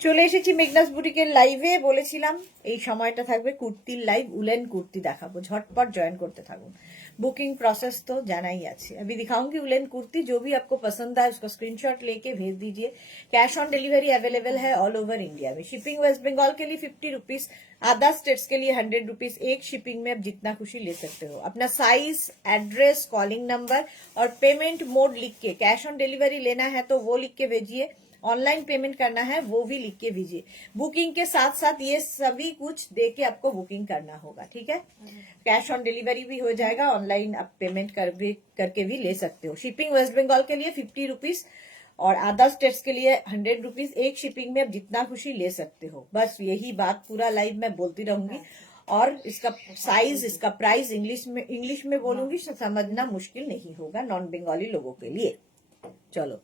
চলে এসেছি মেঘনাস বুটিকের লাইভে। বলেছিলাম এই সময়টা থাকবে কুর্তির লাইভ, উলেন कुर्ती দেখাবো। झटपट ज्वाइन करते থাকুন। बुकिंग प्रोसेस तो जाना ही আছে। अभी दिखाऊंगी उलेन कुर्ती, जो भी आपको पसंद आए उसका स्क्रीनशॉट लेके भेज दीजिए। कैश ऑन डिलीवरी अवेलेबल है ऑल ओवर इंडिया में। शिपिंग वेस्ट बंगाल के लिए 50 रुपीज, अदर स्टेट्स के लिए 100 रुपीज। एक शिपिंग में आप जितना खुशी ले सकते हो। अपना साइज, एड्रेस, कॉलिंग नंबर और पेमेंट मोड लिख के, कैश ऑन डिलीवरी लेना है तो वो लिख के भेजिए, ऑनलाइन पेमेंट करना है वो भी लिख के भेजिए। बुकिंग के साथ साथ ये सभी कुछ दे के आपको बुकिंग करना होगा, ठीक है। कैश ऑन डिलीवरी भी हो जाएगा, ऑनलाइन आप पेमेंट करके भी ले सकते हो। शिपिंग वेस्ट बंगाल के लिए 50 रुपीज और अदर स्टेट्स के लिए 100 रुपीज। एक शिपिंग में आप जितना खुशी ले सकते हो। बस यही बात पूरा लाइव मैं बोलती रहूंगी। और इसका साइज, इसका प्राइस इंग्लिश में बोलूंगी, समझना मुश्किल नहीं होगा नॉन बंगाली लोगों के लिए। चलो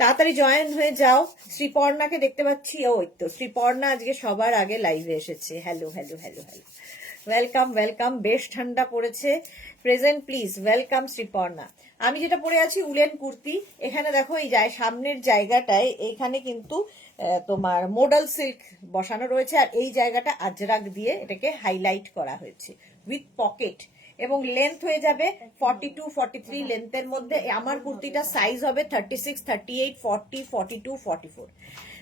তাড়াতাড়ি জয়েন হয়ে যাও। শ্রীপর্ণাকে দেখতে পাচ্ছি। ওই তো শ্রীপর্ণা আজকে সবার আগে লাইভে এসেছে। Hello hello hello hello, welcome welcome. বেশ ঠান্ডা পড়েছে। Present please, welcome Sriparna. আমি যেটা পরে আছি উলেন কুর্তি। এখানে দেখো এই সামনের জায়গাটায় এখানে কিন্তু তোমার মডেল সিল্ক বসানো রয়েছে, আর এই জায়গাটা আজরাক দিয়ে এটাকে হাইলাইট করা হয়েছে উইথ পকেট। এবং লেন্থ হয়ে যাবে 42, 43 লেন্থের মধ্যে। আমার কুর্তিটা সাইজ হবে 36, 38, 40, 42, 44।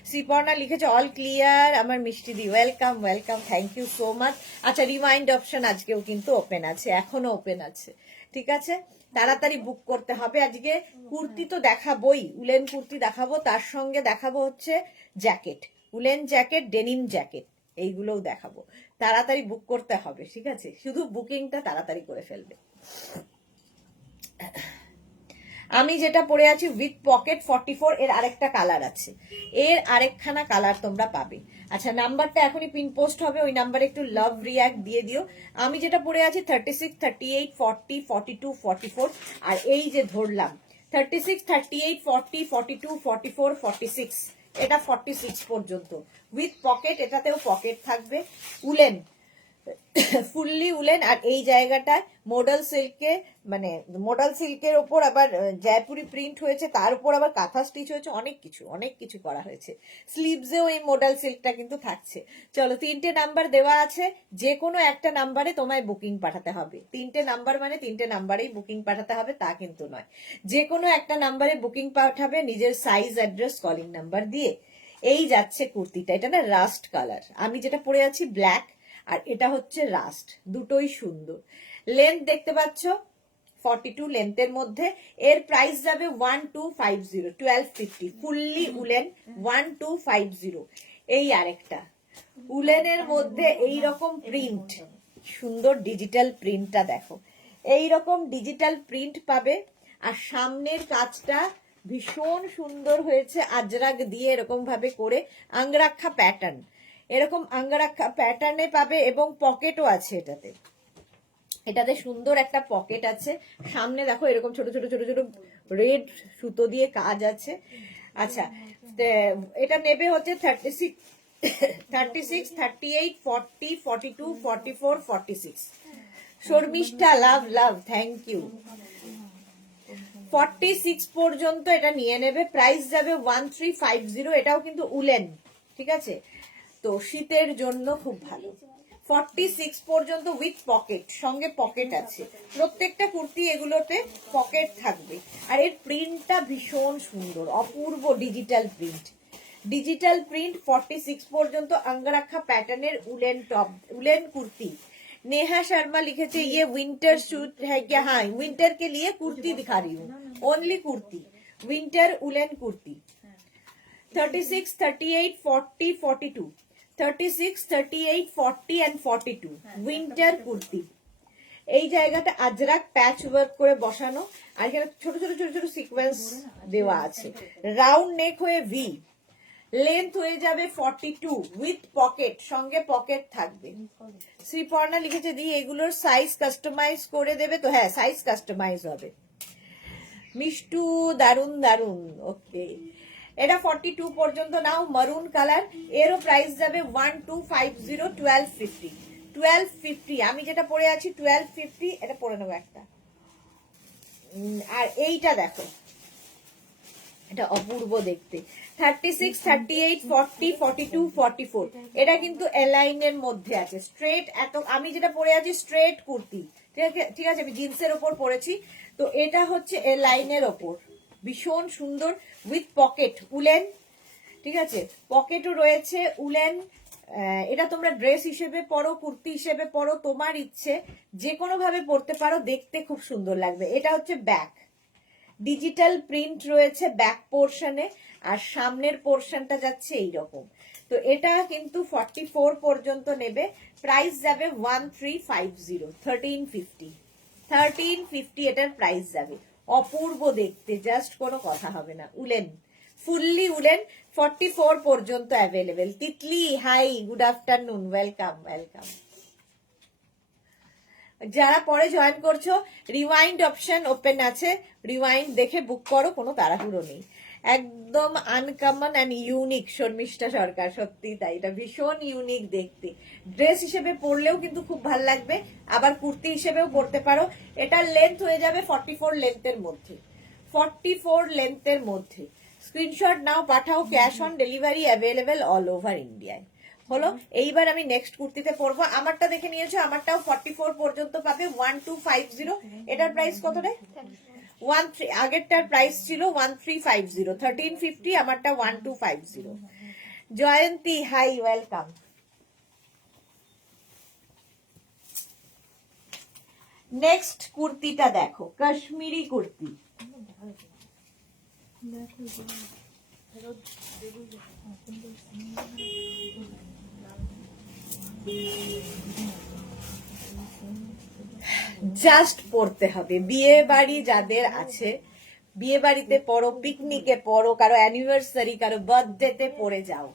শ্রীপর্ণা লিখেছে অল ক্লিয়ার। আমার মিষ্টি দি welcome welcome, thank you so much. আচ্ছা, রিমাইন্ড অপশন আজকেও কিন্তু ওপেন আছে, এখনো ওপেন আছে, ঠিক আছে। তাড়াতাড়ি বুক করতে হবে। আজকে কুর্তি তো দেখাবোই, উলেন কুর্তি দেখাবো, তার সঙ্গে দেখাবো হচ্ছে jacket, woollen jacket, denim jacket, এইগুলোও দেখাবো। তাড়াতাড়ি বুক করতে হবে, ঠিক আছে। শুধু বুকিংটা তাড়াতাড়ি করে ফেলবে। আমি যেটা পরে আছি উইথ পকেট 44, এর আরেকটা কালার আছে, এর আরেকখানা কালার তোমরা পাবে। আচ্ছা, নাম্বারটা এখনই পিন পোস্ট হবে, ওই নাম্বারে একটু লাভ রিয়াক্ট দিয়ে দিও। আমি যেটা পরে আছি 36, 38, 40, 42, 44। আর এই যে ধরলাম 36, 38, 40, 42, 44, 46, এটা 46 পর্যন্ত উইথ পকেট। এটাতেও পকেট থাকবে, উলেন, ফুললি উলেন। আর এই জায়গাটায় মডেল সিল্কে, মানে মডেল সিল্কের ওপর আবার জয়পুরি প্রিন্ট হয়েছে, তার উপর আবার কাঁথা স্টিচ হয়েছে, অনেক কিছু করা হয়েছে। স্লিভসেও এই মডেল সিল্কটা কিন্তু থাকছে। চলো, 3টে নাম্বার দেওয়া আছে, যে কোনো একটা নাম্বারে তোমায় বুকিং পাঠাতে হবে। 3টে নাম্বার মানে 3টে নাম্বারেই বুকিং পাঠাতে হবে তা কিন্তু নয়, যে কোনো একটা নাম্বারে বুকিং পাঠাবে নিজের সাইজ, অ্যাড্রেস, কলিং নাম্বার দিয়ে। এই যাচ্ছে কুর্তিটা, এটা না রাস্ট কালার। আমি যেটা পরে আছি ব্ল্যাক, আর এটা হচ্ছে রাস্ট, দুটোই সুন্দর। লেন্থ দেখতে পাচ্ছ 42 লেন্থের মধ্যে। এর প্রাইস যাবে 1250, 1250 ফুললি উলেন 1250। এই আরেকটা উলেনের মধ্যে এই রকম প্রিন্ট, সুন্দর ডিজিটাল প্রিন্টটা দেখো, এই রকম ডিজিটাল প্রিন্ট পাবে। আর সামনের কাজটা ভীষণ সুন্দর হয়েছে, আজরাক দিয়ে এরকম ভাবে করে আঙ্গরাক্ষা প্যাটার্ন, এরকম আঙ্গরাক্ষা প্যাটার্নে পাবে। এবং পকেটও আছে এটাতে, এটাতে সুন্দর একটা পকেট আছে। সামনে দেখো এরকম ছোট ছোট ছোট ছোট রেড সুতো দিয়ে কাজ আছে। আচ্ছা, এটা নেবে হচ্ছে 36, 38, 40, 42, 44, 46। Sharmistha love love, thank you. 46 পর্যন্ত এটা নিয়ে নেবে। প্রাইস যাবে 1350। এটাও কিন্তু উলেন, ঠিক আছে। তো শীতের জন্য খুব ভালো। 46 পর্যন্ত উইথ পকেট, সঙ্গে পকেট আছে। প্রত্যেকটা কুর্তি এগুলোতে পকেট থাকবে। আর এর প্রিন্টটা ভীষণ সুন্দর, অপূর্ব ডিজিটাল প্রিন্ট। ডিজিটাল প্রিন্ট 46 পর্যন্ত angrakha pattern woollen top, woollen kurti. Neha Sharma लिखे ये विंटर सूट है क्या? हाँ, विंटर के लिए कुर्ती दिखा रही हूँ, only kurti, winter woollen kurti. 36, 38, 40, 42, 36, 38, 40 and 42 winter kurti. এই জায়গাটা আজরাক প্যাচ ওয়ার্ক করে বসানো, আর এখানে ছোট ছোট ছোট ছোট সিকোয়েন্স দেওয়া আছে। রাউন্ড নেক হয়ে ভি, লেন্থ হয়ে যাবে 42 উইথ পকেট, সঙ্গে পকেট থাকবে। শ্রীপর্ণা লিখেছে দি এগুলোর সাইজ কাস্টমাইজ করে দেবে তো? হ্যাঁ, সাইজ কাস্টমাইজ হবে। মিষ্টু দারুন দারুন, ওকে। এটা 42 পর্যন্ত নাও, মারুন কালার। এরও প্রাইস যাবে 1250, 1250, 1250। আমি যেটা পরে আছি 1250, এটা পরে নেবো একটা। আর এইটা দেখো, এটা অপূর্ব দেখতে। 36, 38, 40, 42, 44 এটা কিন্তু এলাইনের মধ্যে আছে। স্ট্রেট এত, আমি যেটা পরে আছি স্ট্রেট কুর্তি, ঠিক আছে, আমি জিন্সের ওপর পরেছি। তো এটা হচ্ছে এলাইনের ওপর, ভীষণ সুন্দর, উইথ পকেট, উলেন, ঠিক আছে, পকেটও রয়েছে, উলেন। এটা তোমরা ড্রেস হিসেবে পরো, কুর্তি হিসেবে পরো, তোমার ইচ্ছে, যে কোনো ভাবে পরতে পারো, দেখতে খুব সুন্দর লাগবে। এটা হচ্ছে ব্যাক, ডিজিটাল প্রিন্ট রয়েছে ব্যাক পোর্শনে, আর সামনের পোর্শনটা যাচ্ছে এইরকম। তো এটা কিন্তু 44 পর্যন্ত নেবে, প্রাইস যাবে 1350, 1350 এটার প্রাইস যাবে। অপূর্ব দেখতে, জাস্ট কোনো কথা হবে না। উলেন, ফুললি উলেন, 44 পর্যন্ত available. Titli hi, good afternoon, welcome welcome. যারা পরে জয়েন করছো, রিওয়াইন্ড অপশন ওপেন আছে, রিওয়াইন্ড দেখে বুক করো, কোনো তাড়াহুড়ো নেই। একদম uncommon and unique Sharmistha Sarkar, সত্যি তাই, এটা ভীষণ ইউনিক দেখতে। ড্রেস হিসেবে পরলেও কিন্তু খুব ভালো লাগবে, আবার কুর্তি হিসেবেও পরতে পারো। এটার লেন্থ হয়ে যাবে 44 লেন্থের মধ্যে, 44 লেন্থের মধ্যে। স্ক্রিনশট নাও, পাঠাও, cash on delivery available all over ইন্ডিয়ায়। হলো, এইবার আমি নেক্সট কুর্তিতে পরবো। আমারটা দেখে নিয়েছো, আমারটাও 44 পর্যন্ত পাবে, 1250। এটার প্রাইস কত রে? 13, আগেরটার প্রাইস ছিল 1350, 1350, আমারটা 1250। জয়ন্তী হাই, ওয়েলকাম। নেক্সট কুর্তিটা দেখো, কাশ্মীরি কুর্তি। জাস্ট পড়তে হবে, বিয়ে বাড়ি যাদের আছে, বিয়ে বাড়িতে পড়ো, পিকনিকে পড়ো, কারো অ্যানিভার্সারি, কারো বার্থডেতে পরে যাও।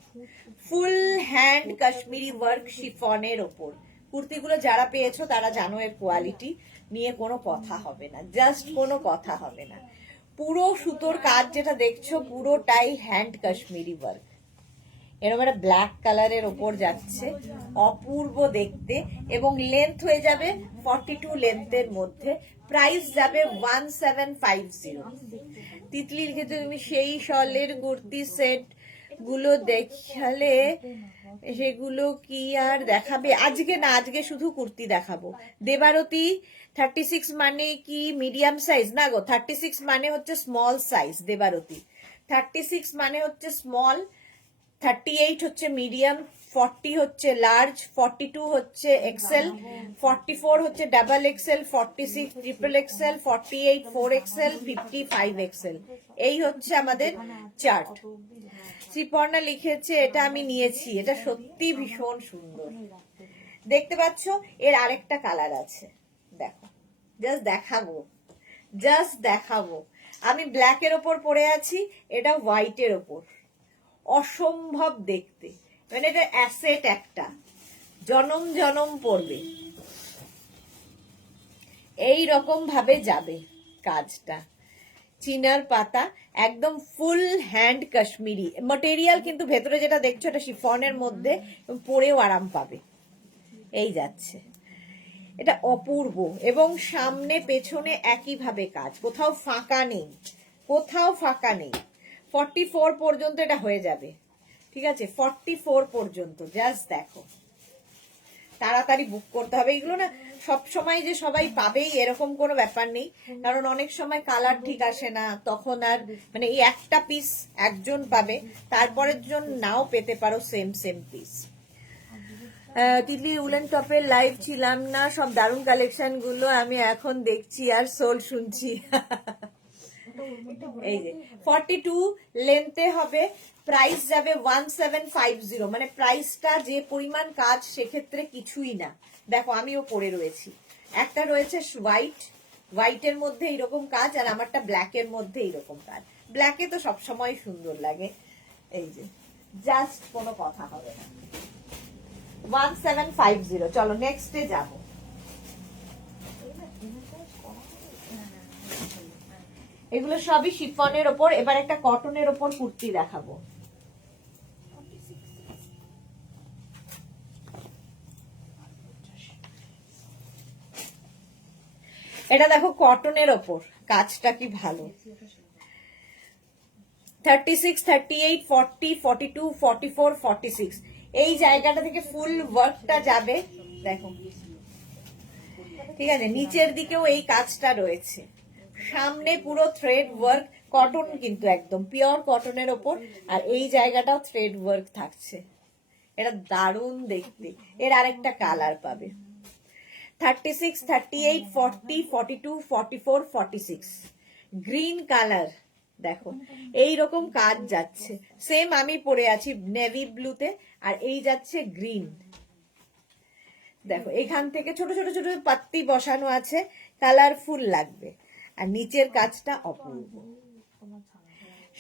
ফুল হ্যান্ড কাশ্মীরি ওয়ার্ক শিফনের ওপর কুর্তিগুলো যারা পেয়েছো তারা জানো এর কোয়ালিটি নিয়ে কোনো কথা হবে না, জাস্ট কোনো কথা হবে না। পুরো সুতোর কাজ যেটা দেখছো পুরোটাই হ্যান্ড কাশ্মীরি ওয়ার্ক, এরকম একটা ব্ল্যাক কালারের ওপর যাচ্ছে, অপূর্ব দেখতে। এবং লেন্থ হয়ে যাবে 42 লেন্থের মধ্যে, প্রাইস যাবে 1750। তিতলি লিখেছো তুমি সেই শলের কুর্তি সেট গুলো দেখালে, সেগুলো কি আর দেখাবে আজকে? না, আজকে শুধু কুর্তি দেখাবো। দেবারতী 36 মানে কি মিডিয়াম সাইজ? না গো, 36 মানে হচ্ছে স্মল সাইজ। দেবারতী 36 মানে হচ্ছে স্মল, 38 হচ্ছে মিডিয়াম, 40 হচ্ছে লার্জ, 42 হচ্ছে এক্সেল, 44 হচ্ছে double XL, 46 triple Excel, 48 4XL, 50 5XL। এই হচ্ছে আমাদের চার্ট। শ্রীপর্ণা লিখেছে এটা আমি নিয়েছি, এটা সত্যি ভীষণ সুন্দর দেখতে পাচ্ছ। এর আরেকটা কালার আছে, দেখো, জাস্ট দেখাবো, জাস্ট দেখাবো। আমি ব্ল্যাকের ওপর পরে আছি, এটা হোয়াইটের ওপর, অসম্ভব দেখতে, মানে এটা অ্যাসেট একটা, জনম জনম পড়বে, এই রকম ভাবে যাবে কাজটা। চিনার পাতা, একদম ফুল হ্যান্ড কাশ্মীরি ম্যাটেরিয়াল, কিন্তু ভেতরে যেটা দেখছো এটা শিফনের মধ্যে, পরেও আরাম পাবে। এই যাচ্ছে, এটা অপূর্ব, এবং সামনে পেছনে একইভাবে কাজ, কোথাও ফাঁকা নেই, কোথাও ফাঁকা নেই। 44 পর্যন্ত এটা হয়ে যাবে, ঠিক আছে, 44 পর্যন্ত। জাস্ট দেখো, তাড়াতাড়ি বুক করতে হবে। এগুলো না সব সময় যে সবাই পাবেই এরকম কোনো ব্যাপার নেই, কারণ অনেক সময় কালার ঠিক আসে না, তখন আর মানে এই একটা পিস একজন পাবে, তারপরের জন নাও পেতে পারো same same piece. Titli woollen টপের লাইভ ছিলাম না, সব দারুণ কালেকশন গুলো আমি এখন দেখছি আর সোল শুনছি। এই যে 42 লেন্থে হবে, প্রাইস যাবে 1750, মানে প্রাইসটা যে পরিমাণ কাজ সেক্ষেত্রে কিছুই না। দেখো আমিও পরে রয়েছি, একটা রয়েছে হোয়াইট, হোয়াইটের মধ্যে এইরকম কাজ, আর আমারটা ব্ল্যাকের মধ্যে এইরকম কাজ। ব্ল্যাকে তো সবসময় সুন্দর লাগে। এই যে জাস্ট কোনো কথা হবে না, 1750। চলো নেক্সটে যাবো। এগুলো সবই শিফনের ওপর। এবার একটা কটনের ওপর কুর্তি দেখাবো। এটা দেখো কটনের ওপর, কাজটা কি ভালো, 36, 38, 40, 42, 44, 46 এই জায়গাটা থেকে ফুল ওয়ার্কটা যাবে দেখো, ঠিক আছে। নিচের দিকেও এই কাজটা রয়েছে, সামনে পুরো থ্রেড ওয়ার্ক, কটন কিন্তু একদম পিওর কটনের ওপর, আর এই জায়গাটাও থ্রেড ওয়ার্ক থাকছে। এটা দারুণ দেখতে। এর আরেকটা কালার পাবে। 36, 38, 40, 42, 44, 46 গ্রিন কালার দেখো, এইরকম কাজ যাচ্ছে। সেম আমি পরে আছি নেভি ব্লুতে, আর এই যাচ্ছে গ্রিন। দেখো এখান থেকে ছোট ছোট ছোট পাত্তি বসানো আছে, কালারফুল লাগবে। আর নিচের কাজটা অপূর্ব,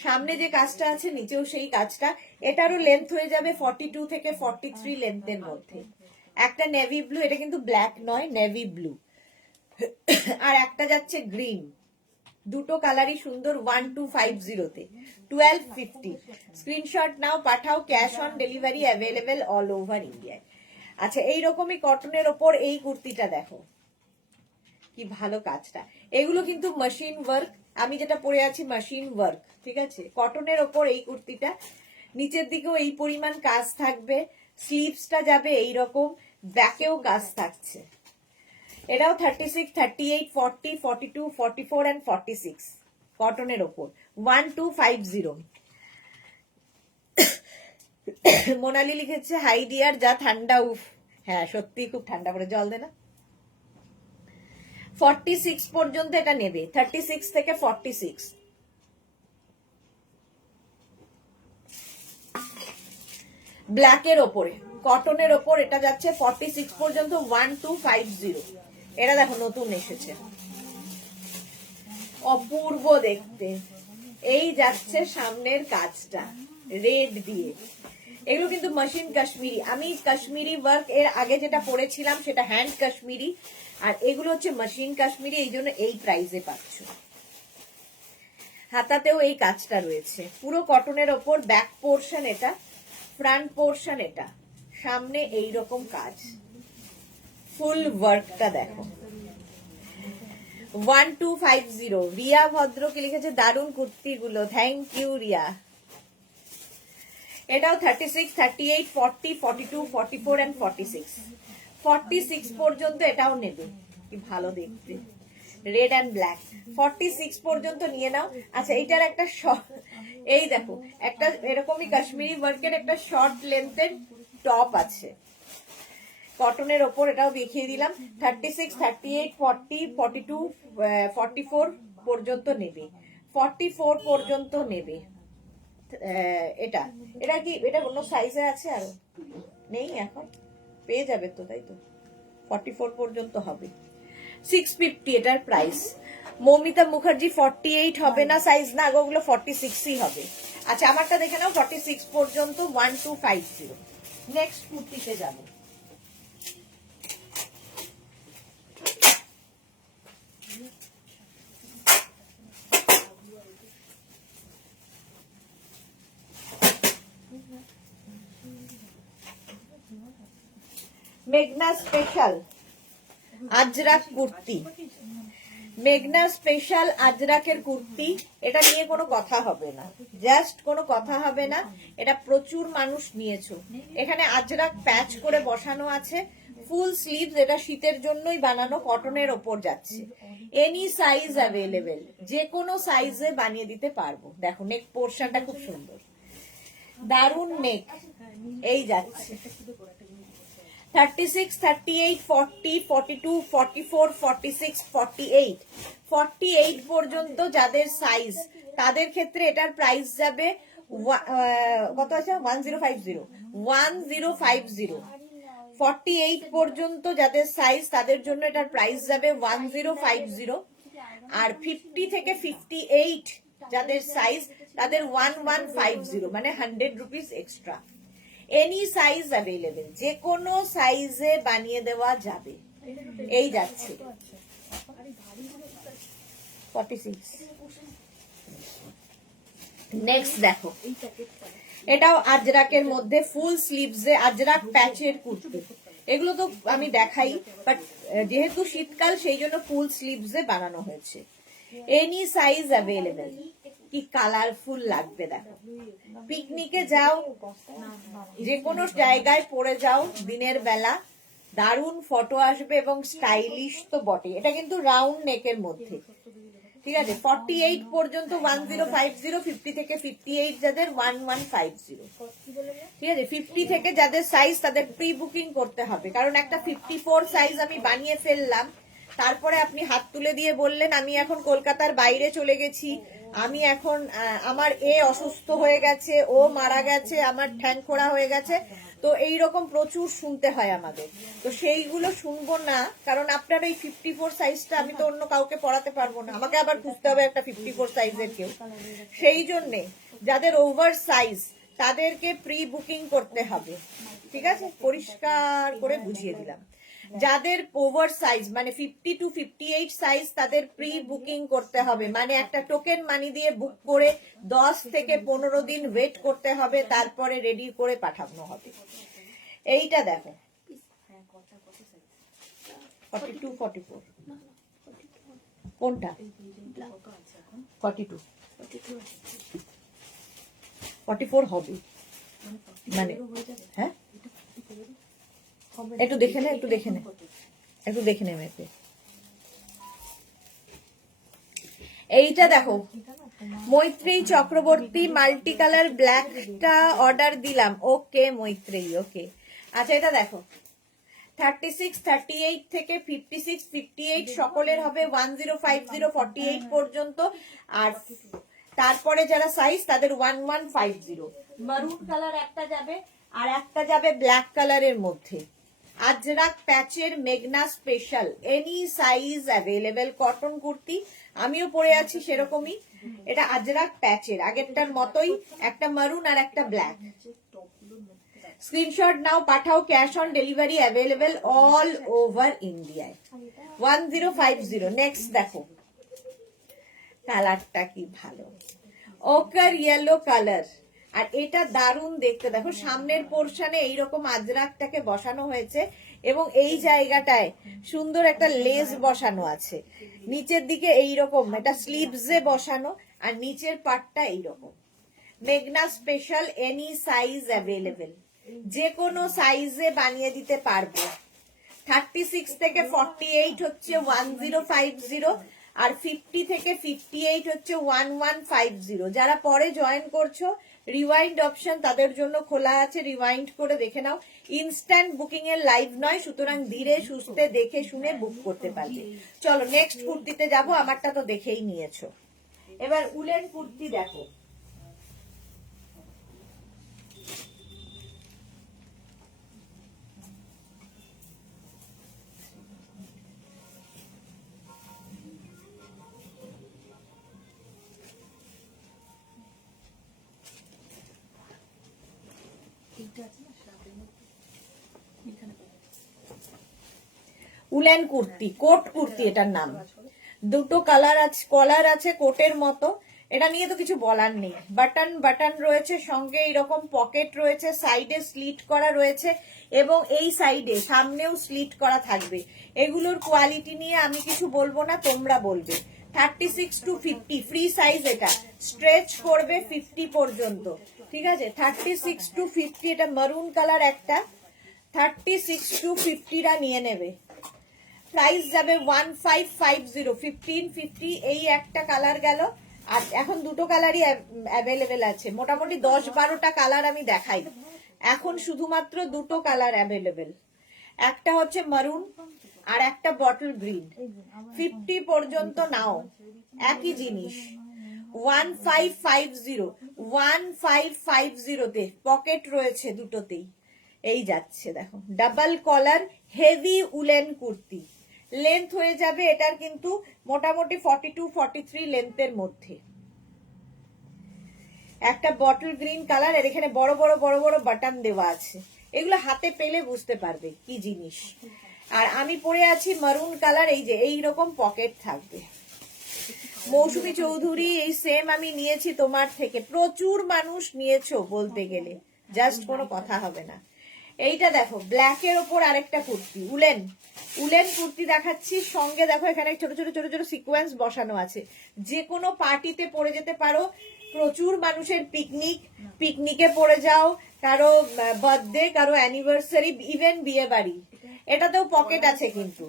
সামনে যে কাজটা আছে নিচেও সেই কাজটা। এটারও লেন্থ হয়ে যাবে 42 থেকে 43 লেন্থের মধ্যে। একটা নেভি ব্লু, এটা কিন্তু ব্ল্যাক নয়, নেভি ব্লু, আর একটা যাচ্ছে গ্রিন। দুটো কালারই সুন্দর। 1250 তে 1250। স্ক্রিনশট নাও, পাঠাও। Cash on delivery available all over ইন্ডিয়ায়। আচ্ছা, এইরকমই কটনের ওপর এই কুর্তিটা দেখো, কি ভালো কাজটা। এগুলো কিন্তু মেশিন ওয়ার্ক, আমি যেটা পরে আছি মেশিন ওয়ার্ক, ঠিক আছে। কটনের ওপর এই কুর্তিটা, নিচের দিকেও এই পরিমাণ কাজ থাকবে, স্লিভসটা যাবে এইরকম, ব্যাকেও কাজ থাকছে। এটাও 36, 38, 40, 42, 44 and 46 কটনের ওপর। 1250। মোনালি লিখেছে হাই ডিয়ার, যা ঠান্ডা, উফ। হ্যাঁ সত্যি খুব ঠান্ডা পড়ে, জল দে না। 46 পর্যন্ত এটা নেবে, 36 থেকে 46। ব্ল্যাকের ওপরে কটনের ওপর এটা যাচ্ছে 46 পর্যন্ত। 1250। এটা দেখো নতুন এসেছে, অপূর্ব দেখতে। এই যাচ্ছে সামনের কাজটা রেড দিয়ে। এগুলো কিন্তু মেশিন কাশ্মীরি। আমি কাশ্মীরি ওয়ার্ক এর আগে যেটা পরেছিলাম সেটা হ্যান্ড কাশ্মীরি, আর এগুলো হচ্ছে মেশিন কাশ্মীরি, এই জন্য এই প্রাইসে পাচ্ছ। হাতাতেও এই কাজটা রয়েছে, পুরো কটনের ওপর। ব্যাক পোর্শন এটা, ফ্রন্ট পোর্শন এটা, সামনে এই রকম কাজ, ফুল ওয়ার্কটা দেখো। 1250। রিয়া ভদ্রকে লিখেছে দারুণ কুর্তিগুলো, থ্যাংক ইউ রিয়া। এটাও 36, 38, 40, 42, 44 and 46। 46 পর্যন্ত এটাও নেবে, কি ভালো দেখতে, রেড অ্যান্ড ব্ল্যাক। 46 পর্যন্ত নিয়ে নাও। আচ্ছা, এইটার একটা এই দেখো, একটা এরকমই কাশ্মীরি ওয়ার্কের একটা শর্ট লেন্থের টপ আছে কটনের ওপর, এটাও দেখিয়ে দিলাম। 36, 38, 40, 42, 44 পর্যন্ত নেবে, 44 পর্যন্ত নেবে। এটা এটা কি, এটা অন্য সাইজে আছে? আর নেই এখন, পেয়ে যাবে তো, তাই তো। 44 পর্যন্ত হবে, 650 এটার প্রাইস। মৌমিতা মুখার্জি 48 হবে না সাইজ, না ওগুলো 46ই হবে। আচ্ছা, আমারটা দেখে নাও 46 পর্যন্ত। 1250। নেক্সট কুর্তিতে যাবো। মেঘনা স্পেশাল আজরাক কুর্তি, মেঘনা স্পেশাল আজরাকের কুর্তি। এটা নিয়ে কোনো কথা হবে না, জাস্ট কোনো কথা হবে না, এটা প্রচুর মানুষ নিয়েছো। এখানে আজরাক প্যাচ করে বসানো আছে, ফুল স্লিভস, এটা শীতের জন্যই বানানো, কটনের ওপর যাচ্ছে। এনি সাইজ অ্যাভেলেবেল, যে কোনো সাইজে বানিয়ে দিতে পারবো। দেখো নেক পোর্শনটা খুব সুন্দর, দারুন নেক, এই যাচ্ছে। 36, 38, 40, 42, 44, 46, 48 48 পর্যন্ত যাদের সাইজ, তাদের ক্ষেত্রে এটার প্রাইস যাবে কত আছে? 1050। 1050। 48 পর্যন্ত যাদের সাইজ, তাদের জন্য এটার প্রাইস যাবে 1050। আর 50 থেকে 58 যাদের সাইজ, তাদের 1150, মানে 100 rupees extra. Any size available, যে কোনো সাইজে বানিয়ে দেওয়া যাবে। এই যাচ্ছে 46। নেক্সট দেখো, এটাও আজরাকের মধ্যে ফুল স্লিভসে আজরাক প্যাচের কুর্তি। এগুলো তো আমি দেখাই, বাট যেহেতু শীতকাল সেই জন্য ফুল স্লিভসে বানানো হয়েছে। এনি সাইজ অ্যাভেলেবেল, কি কালারফুল লাগবে দেখো। পিকনিকে যাও, যে কোনো জায়গায় পরে যাও দিনের বেলা, দারুণ ফটো আসবে এবং স্টাইলিশ তো বটে। এটা কিন্তু রাউন্ড নেকের মধ্যে, ঠিক আছে। 48 পর্যন্ত 1050, 50 থেকে 58 যাদের 1150, ঠিক আছে। 50 থেকে যাদের সাইজ তাদের প্রি বুকিং করতে হবে, কারণ একটা 54 সাইজ আমি বানিয়ে ফেললাম, তারপরে আপনি হাত তুলে দিয়ে বললেন আমি এখন কলকাতার বাইরে চলে গেছি, আমি এখন আমার অসুস্থ হয়ে গেছে, ও মারা গেছে, আমার ঠ্যাং খোড়া হয়ে গেছে, তো এইরকম প্রচুর শুনতে হয় আমাদের। তো সেইগুলো শুনবো না, কারণ আপনার এই 54 সাইজটা আমি তো অন্য কাউকে পরাতে পারবো না, আমাকে আবার খুঁজতে হবে একটা 54 সাইজের কেউ। সেই জন্যে যাদের ওভার সাইজ তাদেরকে প্রি বুকিং করতে হবে, ঠিক আছে। পরিষ্কার করে বুঝিয়ে দিলাম। যাদের ওভার সাইজ মানে 50 to 58 সাইজ তাদের প্রি বুকিং করতে হবে, মানে একটা টোকেন মানি দিয়ে বুক করে 10 থেকে 15 দিন ওয়েট করতে হবে, তারপরে রেডি করে পাঠানো হবে। এইটা দেখো 42, 44 কোনটা? 42, 44 হবে মানে, হ্যাঁ একটু দেখে নে, একটু দেখে নে, একটু দেখে নে মেপে। এইটা দেখো মৈত্রেয়ী চক্রবর্তী মাল্টি কালার ব্ল্যাকটা অর্ডার দিলাম। ওকে মৈত্রেয়ী, ওকে। আচ্ছা এটা দেখো 36, 38 থেকে 56, 58 সকলের হবে 1050, 48 পর্যন্ত। আর তারপরে যারা সাইজ তাদের 1150। মারুন কালার একটা যাবে, আর একটা যাবে ব্ল্যাক কালারের মধ্যে। আজরাক প্যাচের মেঘনা special, any size available cotton kurti, আমিও পরে আছি সেরকমই। এটা আজরাক প্যাচের, আগেরটার মতোই, একটা মারুন আর একটা ব্ল্যাক। স্ক্রিনশট নাও, পাঠাও, cash on delivery available all over ইন্ডিয়ায়। 1050। নেক্সট দেখো কালারটা কি ভালো, ওকার ইয়েলো কালার, আর এটা দারুণ দেখতে। দেখো সামনের পোর্শনে এইরকম আজরাকটাকে বসানো হয়েছে এবং এই জায়গাটায় সুন্দর একটা লেস বসানো আছে, নিচের দিকে এইরকম এটা স্লিভসে বসানো, আর নিচের পার্টটা এইরকম। মেঘনা স্পেশাল, এনি সাইজ অ্যাভেলেবেল, যে কোনো সাইজে বানিয়ে দিতে পারবো। 36 থেকে 48 হচ্ছে 1050, আর 50 থেকে 58 হচ্ছে 1150। যারা পরে জয়েন করছো রিওয়াইন্ড অপশন তাদের জন্য খোলা আছে, রিওয়াইন্ড করে দেখে নাও। ইনস্ট্যান্ট বুকিং এর লাইভ নয়, সুতরাং ধীরে সুস্থে দেখে শুনে বুক করতে পারবে। চলো নেক্সট কুর্তিতে যাব, আমারটা তো দেখেই নিয়েছো। এবার উলেন কুর্তি দেখো। উলেন কুর্তি, কোট কুর্তি এটার নাম। দুটো কালার আছে, কলার আছে কোটের মতো, এটা নিয়ে তো কিছু বলার নেই। বাটন বাটন রয়েছে, সঙ্গে এইরকম পকেট রয়েছে, সাইডে স্লিট করা রয়েছে এবং এই সাইডে সামনেও স্লিট করা থাকবে। এগুলোর কোয়ালিটি নিয়ে আমি কিছু বলবো না, তোমরা বলবে। 36 to 50 ফ্রি সাইজ, এটা স্ট্রেচ করবে 50 পর্যন্ত, ঠিক আছে। 36 to 50, এটা মারুন কালার একটা, 36 to 50টা নিয়ে নেবে। প্রাইস যাবে 1550, 1550। এই একটা কালার গেল, আর এখন দুটো কালারই অ্যাভেলেবেল আছে। মোটামুটি 10-12টা কালার আমি দেখাই, এখন শুধুমাত্র দুটো কালার অ্যাভেলেবেল, একটা হচ্ছে মারুন আর একটা বটল গ্রিন। 50 পর্যন্ত নাও, একই জিনিস। 1550, 1550 তে পকেট রয়েছে দুটোতেই। এই যাচ্ছে দেখো, ডাবল কলার হেভি উলেন কুর্তি। লেন্থ হয়ে যাবে এটার কিন্তু মোটামুটি 42-43 লেন্থের মধ্যে। একটা বটল গ্রিন কালার, এর এখানে বড় বড় বড় বড় বাটন দেওয়া আছে, এগুলো হাতে পেলে বুঝতে পারবে কি জিনিস। আর আমি পরে আছি মারুন কালার, এই যে এইরকম পকেট থাকবে। মৌসুমী চৌধুরী, এই সেম আমি নিয়েছি তোমার থেকে, প্রচুর মানুষ নিয়েছো বলতে গেলে, জাস্ট কোনো কথা হবে না। এইটা দেখো ব্ল্যাকের ওপর আরেকটা কুর্তি, উলেন উলেন কুর্তি দেখাচ্ছি। সঙ্গে দেখো এখানে ছোট ছোট ছোট ছোট সিকোয়েন্স বসানো আছে। যে কোনো পার্টিতে পরে যেতে পারো, প্রচুর মানুষের পিকনিকে পরে যাও, কারো বার্থডে, কারো অ্যানিভার্সারি, ইভেন বিয়ে বাড়ি। এটাতেও পকেট আছে কিন্তু,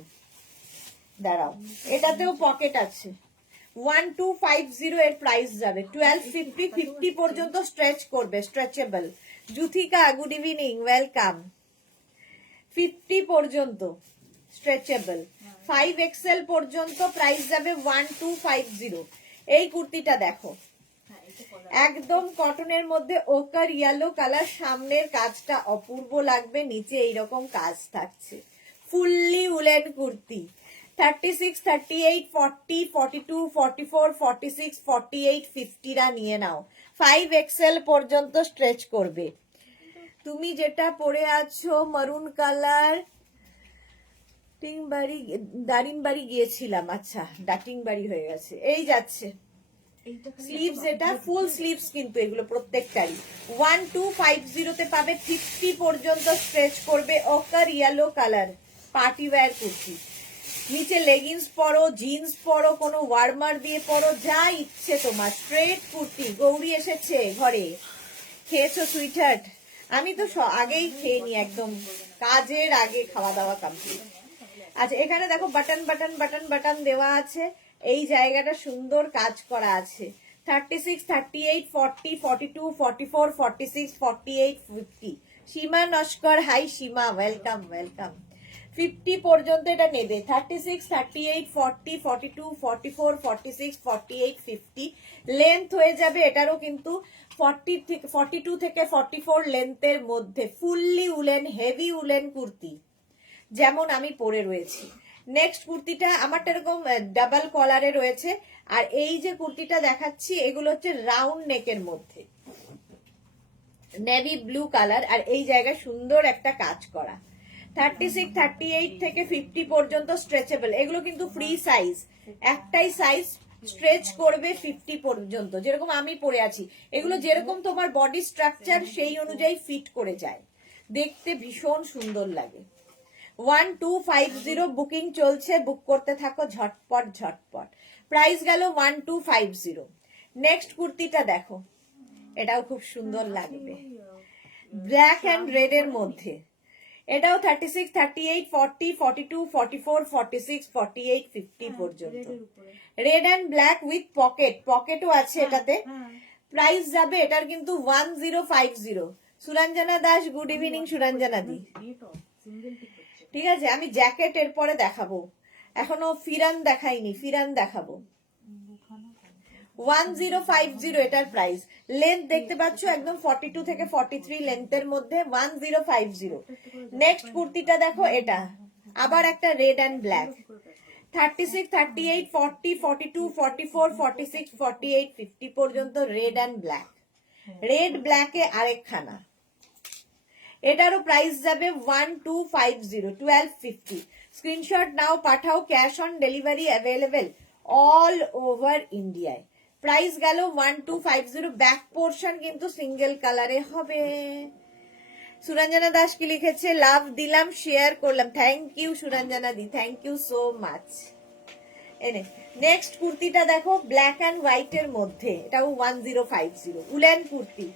দাঁড়াও, এটাতেও পকেট আছে। 1250 এর প্রাইস যাবে। 1250, 50 পর্যন্ত স্ট্রেচ করবে, stretchable. Juthika good evening, welcome. 50 পর্যন্ত স্ট্রেচেবল, 5XL পর্যন্ত প্রাইস যাবে 1250। এই কুর্তিটা দেখো, একদম কটনের মধ্যে ওকার ইয়েলো কালার, সামনের কাজটা অপূর্ব লাগবে, নিচে এইরকম কাজ থাকছে। Fully woollen kurti. 36, 38, 40, 42, 44, 46, 48, 50 রা নিয়ে নাও। 5XL পর্যন্ত স্ট্রেচ করবে। তুমি যেটা পরে আছো মারুন কালার, দারিমবাড়ি গিয়েছিলাম, আচ্ছা ডাটিংবাড়ি হয়ে গেছে। এই যাচ্ছে স্লিভস, এটা ফুল স্লিভস কিন্তু এগুলো প্রত্যেকটারই। 1250 তে পাবে, 50 পর্যন্ত স্ট্রেচ করবে। Ochre yellow colour party wear kurti. নিচে লেগিংস পরো, জিন্স পরো, কোনো ওয়ার্মার দিয়ে পরো, যা ইচ্ছে তোমার। স্ট্রেট কুর্তি। গৌরী এসেছে ঘরে, খেয়েছো সুইটহার্ট? আমি তো আগেই খেয়ে নি, একদম কাজের আগে খাওয়া দাওয়া কমপ্লিট। আচ্ছা এখানে দেখো বাটন বাটন বাটন বাটন দেওয়া আছে, এই জায়গাটা সুন্দর কাজ করা আছে। 36, 38, 40, 42, 44, 46, 48, 50। সীমা নস্কর, হাই সীমা, ওয়েলকাম ওয়েলকাম। 50 পর্যন্ত এটা নেবে। 36, 38, 40, 42, 44, 46, 48, 50। লেন্থ হয়ে যাবে এটারও কিন্তু 42 থেকে 44 লেন্থের মধ্যে। Fully woollen, heavy woollen kurti, যেমন আমি পরে রয়েছি। নেক্সট কুর্তিটা আমারটা এরকম ডাবল কলারে রয়েছে। আর এই যে কুর্তিটা দেখাচ্ছি এগুলো হচ্ছে রাউন্ড নেকের মধ্যে, নেভি ব্লু কালার, আর এই জায়গায় সুন্দর একটা কাজ করা। 36, 38 থেকে 50 পর্যন্ত স্ট্রেচেবল। এগুলো কিন্তু ফ্রি সাইজ, একটাই সাইজ, স্ট্রেচ করবে 50 পর্যন্ত। যেরকম আমি পরে আছি, এগুলো যেরকম তোমার বডি স্ট্রাকচার সেই অনুযায়ী ফিট করে যায়, দেখতে ভীষণ সুন্দর লাগে। 1250 বুকিং চলছে, বুক করতে থাকো ঝটপট ঝটপট। প্রাইস গেল 1250। নেক্সট কুর্তিটা দেখো, এটাও খুব সুন্দর লাগবে, ব্ল্যাক এন্ড রেড এর মধ্যে। এটাও 36, 38, 40, 42, 44, 46, 48, 50 পর্যন্ত। Red and black with pocket, পকেটও আছে এটাতে। প্রাইস যাবে এটার কিন্তু 1050। সুরঞ্জনা দাস গুড ইভিনিং, সুরঞ্জনা দি। ঠিক আছে, আমি জ্যাকেট এর পরে দেখাবো, এখনো ফিরান দেখাইনি, ফিরান দেখাবো। 1050 এটার প্রাইস। লেন্থ দেখতে পাচ্ছ একদম 42 থেকে 43 লেন্থের মধ্যে, 1050। নেক্সট কুর্তিটা দেখো, এটা আবার একটা রেড এন্ড ব্ল্যাক। 36, 38, 40, 42, 44, 46, 48, 50 পর্যন্ত রেড এন্ড ব্ল্যাক। রেড ব্ল্যাকে আরেকখানা। এটারও প্রাইস যাবে 1250, 1250। স্ক্রিনশট নাও, পাঠাও, cash on delivery available all over ইন্ডিয়ায়। প্রাইস গেল 1250। ব্যাক পোর্শন কিন্তু সিঙ্গেল কালারে হবে। সুরঞ্জনা দাস কি লিখেছে, লাভ দিলাম, শেয়ার করলাম। Thank you Suranjana di, thank you so much. এনে নেক্সট কুর্তিটা দেখো, ব্ল্যাক অ্যান্ড হোয়াইট এর মধ্যে, এটাও 1050 উলেন কুর্তি।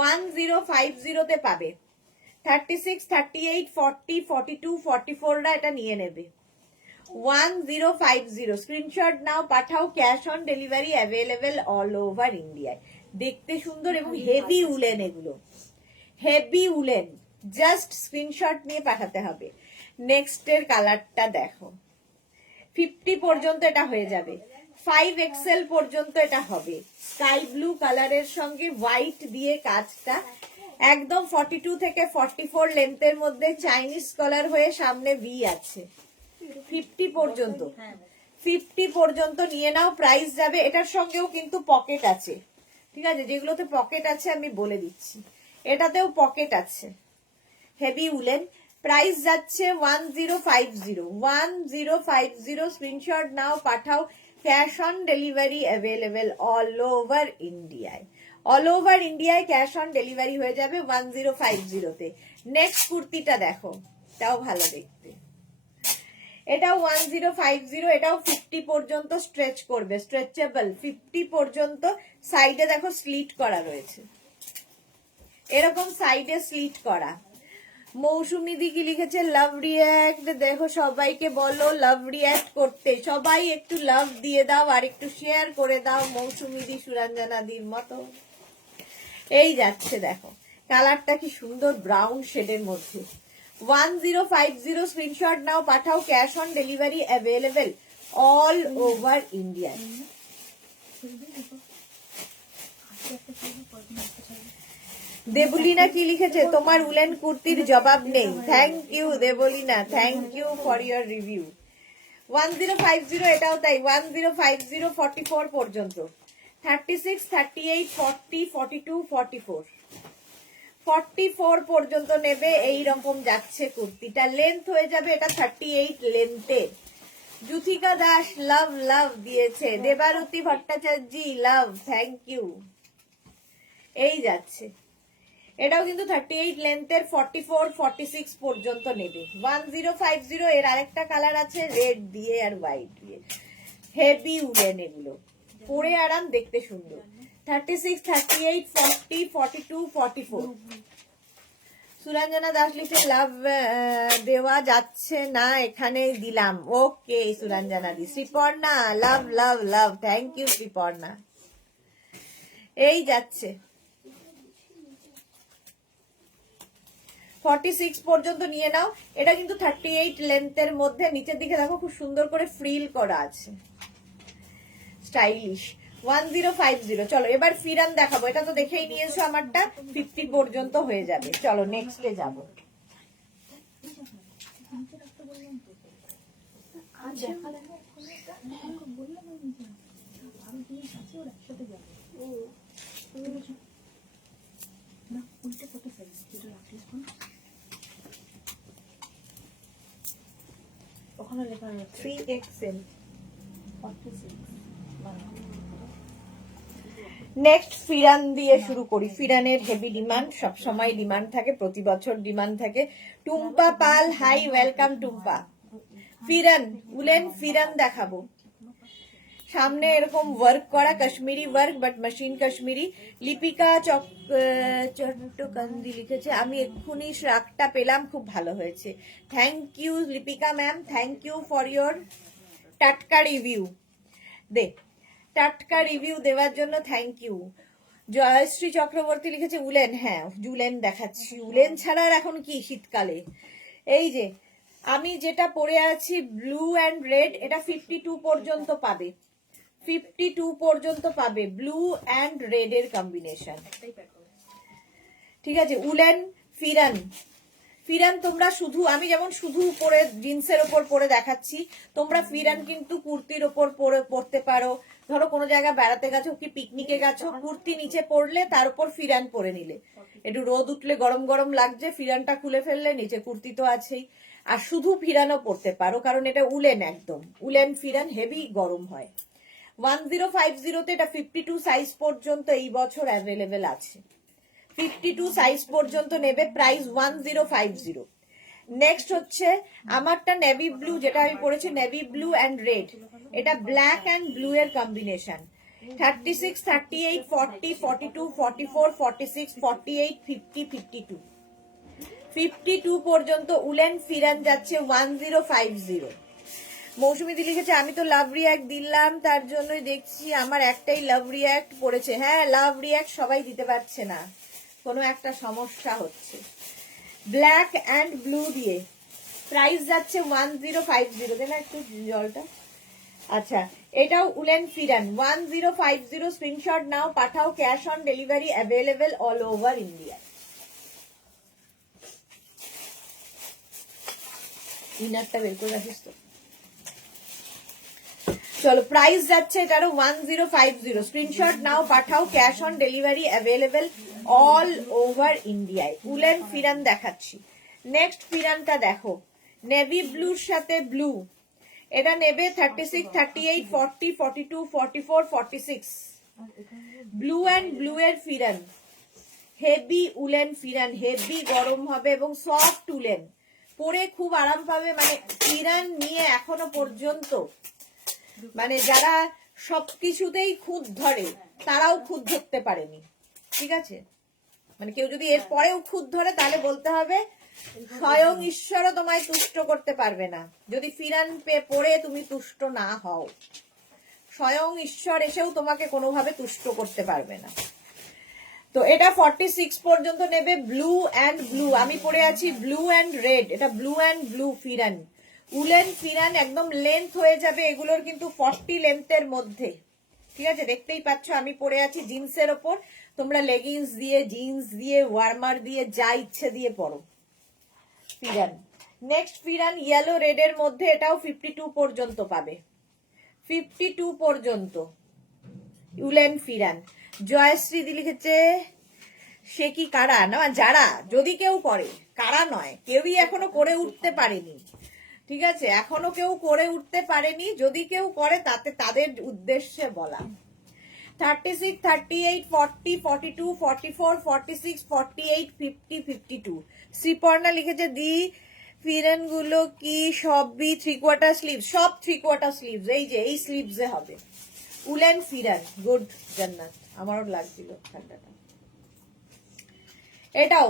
1050 তে পাবে। 36, 38, 40, 42, 44 রা এটা নিয়ে নেবে। 1050। স্ক্রিনশট নাও, পাঠাও, cash on delivery available all over ইন্ডিয়ায়। দেখতে সুন্দর এবং হেভি উলেন, এগুলো হেভি উলেন। জাস্ট স্ক্রিনশট নিয়ে পাঠাতে হবে। নেক্সট এর কালারটা দেখো, 50 পর্যন্ত এটা হয়ে যাবে। 5XL পর্যন্ত এটা হবে। স্কাই ব্লু কালারের সঙ্গে হোয়াইট দিয়ে কাজটা, একদম 42 থেকে 44 লেন্থের মধ্যে, চাইনিজ কলার হয়ে সামনে ভি আছে। 50 পর্যন্ত, 50 পর্যন্ত নিয়ে নাও। প্রাইস যাবে, এটার সঙ্গেও কিন্তু পকেট আছে, ঠিক আছে? যেগুলোতে পকেট আছে আমি বলে দিচ্ছি, এটাতেও পকেট আছে। Heavy woollen. প্রাইস যাচ্ছে 1050, 1050। স্ক্রিনশট নাও, পাঠাও, cash on delivery available all over ইন্ডিয়ায়। অল ওভার ইন্ডিয়ায় ক্যাশ অন ডেলিভারি হয়ে যাবে 1050 তে। নেক্সট কুর্তিটা দেখো, এটাও ভালো দেখতে। এটাও 1050, এটাও 50 পর্যন্ত স্ট্রেচ করবে, স্ট্রেচেবল 50 পর্যন্ত। সাইডে দেখো স্লিট করা রয়েছে, এরকম সাইডে স্লিট করা। মৌসুমি দি কি লিখেছে, লাভ রিয়াক্ট। দেখো সবাইকে বলো লাভ রিয়াক্ট করতে, সবাই একটু লাভ দিয়ে দাও আর একটু শেয়ার করে দাও মৌসুমি দি সুরঞ্জনা দির মতো। এই যাচ্ছে দেখো, কালারটা কি সুন্দর, ব্রাউন শেডের মধ্যে। 1050 স্ক্রিনশট নাও, পাঠাও, cash on delivery available all over India. Debolina কি লিখেছে, তোমার উলেন কুর্তির জবাব নেই। Thank you Debolina, thank you for your review. 1050 এটাও তাই, 1050 44 পর্যন্ত, 36, 38, 40, 42, 44, 44 পর্যন্ত নেবে। এই রকম যাচ্ছে কুর্তিটা, লেন্থ হয়ে যাবে এটা 38 লেন্থে। জুথিকা দাস লাভ লাভ দিয়েছে, দেবারতী ভট্টাচার্য লাভ, থ্যাংক ইউ। এই যাচ্ছে, এটাও কিন্তু 38 লেন্থের, 44, 46 পর্যন্ত নেবে। 1050 এর আরেকটা কালার আছে রেড দিয়ে আর হোয়াইট দিয়ে, হেভি উলেন, এগুলো পরে আরাম, দেখতে সুন্দর। 36, 38, 40, 42, 44। সুরঞ্জনা দাস লিখে লাভ দেওয়া যাচ্ছে না, এখানে দিলাম। ওকে সুরঞ্জনা দি। শ্রীপর্ণা লাভ লাভ লাভ, থ্যাংক ইউ শ্রীপর্ণা। এই যাচ্ছে 46 পর্যন্ত নিয়ে নাও। এটা কিন্তু 38 লেন্থের মধ্যে, নিচের দিকে দেখো খুব সুন্দর করে ফ্রিল করা আছে, স্টাইলিশ। 1050। চলো এবার ফিরান দেখাবো, এটা তো দেখেই নিয়েছো আমারটা, 50 পর্যন্ত হয়ে যাবে। চলো নেক্সটে যাব। ওখানে লেখা আছে 3XL 46। নেক্সট ফিরান দিয়ে শুরু করি। ফিরানের হেভি ডিমান্ড, সবসময় ডিমান্ড থাকে, প্রতি বছর ডিমান্ড থাকে। Tumpa Pal, hi welcome Tumpa. Pheran, woollen pheran দেখাবো। সামনে এরকম ওয়ার্ক করা, Kashmiri work but machine Kashmiri. Lipika Chattakandi লিখেছে, আমি এক্ষুনি শ্রাকটা পেলাম, খুব ভালো হয়েছে। Thank you Lipika ma'am, thank you for your টাটকা রিভিউ। টাটকা রিভিউ দেওয়ার জন্য থ্যাংক ইউ। জয়শ্রী চক্রবর্তী লিখেছে উলেন, হ্যাঁ উলেন দেখাচ্ছি। উলেন ছাড়া আর এখন কি শীতকালে। এই যে আমি যেটা পরে আছি ব্লু অ্যান্ড রেড, এটা 52 পর্যন্ত পাবে, 52 পর্যন্ত পাবে, ব্লু অ্যান্ড রেড এর কম্বিনেশন। ঠিক আছে, উলেন ফিরান। ফিরান তোমরা শুধু, আমি যেমন শুধু উপরে জিন্সের ওপর পরে দেখাচ্ছি, তোমরা ফিরান কিন্তু কুর্তির ওপর পরতে পারো। ধরো কোনো জায়গায় বেড়াতে গেছো, কি পিকনিকে গেছো, কুর্তি নিচে পরলে তার উপর ফিরান পরে নিলে, একটু রোদ উঠলে গরম গরম লাগছে, ফিরানটা খুলে ফেললে, নিচে কুর্তি তো আছেই। আর শুধু ফিরানও পরতে পারো, কারণ এটা উলেন, একদম উলেন ফিরান, হেভি গরম হয়। 1050 তে এটা 52 সাইজ পর্যন্ত এই বছর অ্যাভেলেবেল আছে, 52 সাইজ পর্যন্ত নেবে, প্রাইস 1050। নেক্সট হচ্ছে আমারটা নেভি ব্লু, যেটা আমি পরেছি নেভি ব্লু অ্যান্ড রেড, এটা ব্ল্যাক অ্যান্ড ব্লু এর কম্বিনেশন। 36, 38, 40, 42, 44, 46, 48, 50, 52, 52 পর্যন্ত উলেন ফিরান যাচ্ছে 1050। মৌসুমি দি লিখেছে, আমি তো লাভ রিয়াক্ট দিলাম, তার জন্যই দেখছি আমার একটাই লাভ রিয়াক্ট পড়েছে। হ্যাঁ লাভ রিয়াক্ট সবাই দিতে পারছে না, কোনো একটা সমস্যা হচ্ছে। ব্ল্যাক অ্যান্ড ব্লু দিয়ে প্রাইস যাচ্ছে 1050। দেন একটু জলটা। আচ্ছা, এটাও উলেন ফিরান 1050। স্ক্রিনশট নাও, পাঠাও, cash on delivery available all over India. ইনারটা বের করে রাখিস তো। চলো প্রাইস যাচ্ছে এটারও 1050। স্ক্রিনশট নাও, পাঠাও, cash on delivery available all over ইন্ডিয়ায়। উলেন ফিরান দেখাচ্ছি। নেক্সট ফিরানটা দেখো, নেভি ব্লুর সাথে ব্লু, এটা নেবে 36, 38, 40, 42, 44, 46। ব্লু অ্যান্ড ব্লু এর ফিরান, হেভি উলেন ফিরান, হেভি গরম হবে এবং সফট উলেন, পরে খুব আরাম পাবে। মানে ফিরান নিয়ে এখনো পর্যন্ত মানে যারা সবকিছুতেই খুঁত ধরে তারাও খুঁত ধরতে পারেনি, ঠিক আছে? মানে কেউ যদি এর পরেও খুঁত ধরে তাহলে বলতে হবে স্বয়ং ঈশ্বরও তোমায় তুষ্ট করতে পারবে না। যদি ফিরান পরে তুমি তুষ্ট না হও, স্বয়ং ঈশ্বর এসেও তোমাকে কোনোভাবে তুষ্ট করতে পারবে না। তো এটা 46 পর্যন্ত নেবে। ব্লু অ্যান্ড ব্লু, আমি পরে আছি ব্লু অ্যান্ড রেড, এটা ব্লু অ্যান্ড ব্লু ফিরান, উলেন ফিরান, একদম লেন্থ হয়ে যাবে এগুলোর কিন্তু 40 লেন্থের মধ্যে, ঠিক আছে? দেখতেই পাচ্ছ আমি পরে আছি জিন্সের ওপর, তোমরা লেগিংস দিয়ে, জিন্স দিয়ে, ওয়ার্মার দিয়ে, যা ইচ্ছে দিয়ে পরো। ফিরান নেক্সট ফিরান ইয়েলো রেডের মধ্যে, এটাও 52 পর্যন্ত পাবে, 52 পর্যন্ত উলেন ফিরান। জয়শ্রী দি লিখেছে সে কি কারা না, যারা যদি কেউ করে, কারা নয়, কেউই এখনো করে উঠতে পারেনি, ঠিক আছে? এখনো কেউ করে উঠতে পারেনি, যদি কেউ করে তাতে তাদের উদ্দেশ্যে বলা। 36, 38, 40, 42, 44, 46, 48, 50, 52। শ্রীপর্ণা লিখেছে দি ফিরান গুলো কি সবই 3/4 স্লিভ? সব 3/4 স্লিভস, এই যে এই স্লিভসে হবে উলেন ফিরান। গুড জান্নাত, আমারও লাগছিল ঠান্ডাটা। এটাও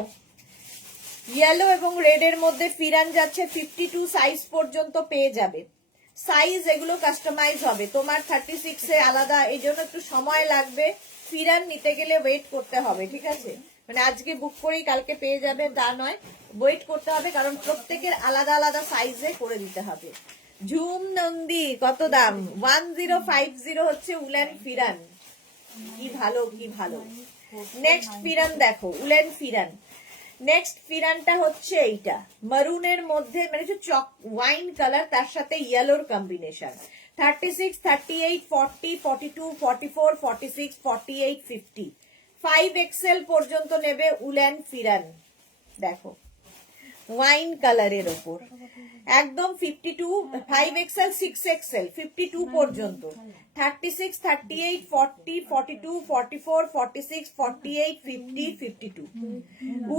ইয়েলো এবং রেড এর মধ্যে ফিরান যাচ্ছে 52 সাইজ পর্যন্ত পেয়ে যাবে। সাইজ এগুলো কাস্টমাইজ হবে, তোমার 36 এ আলাদা, এই জন্য একটু সময় লাগবে। ফিরান নিতে গেলে ওয়েট করতে হবে, ঠিক আছে? মানে আজকে বুক করেই কালকে পেয়ে যাবে তা নয়, ওয়েট করতে হবে, কারণ প্রত্যেকের আলাদা আলাদা সাইজে করে দিতে হবে। ঝুম নন্দী কত দাম? 1050 হচ্ছে উলেন ফিরান। কি ভালো, কি ভালো। নেক্সট ফিরান দেখো, উলেন ফিরান। নেক্সট ফিরানটা হচ্ছে এইটা মারুনের মধ্যে, মানে চক ওয়াইন কালার, তার সাথে ইয়েলোর কম্বিনেশন। 36, 38, 40, 42, 44, 46, 48, 50, 5XL পর্যন্ত নেবে উলেন ফিরান। দেখো ওয়াইন কালারের ওপর একদম 52, 5XL, 6XL, 52 পর্যন্ত, 36, 38, 40, 42, 44, 46, 48, 50, 52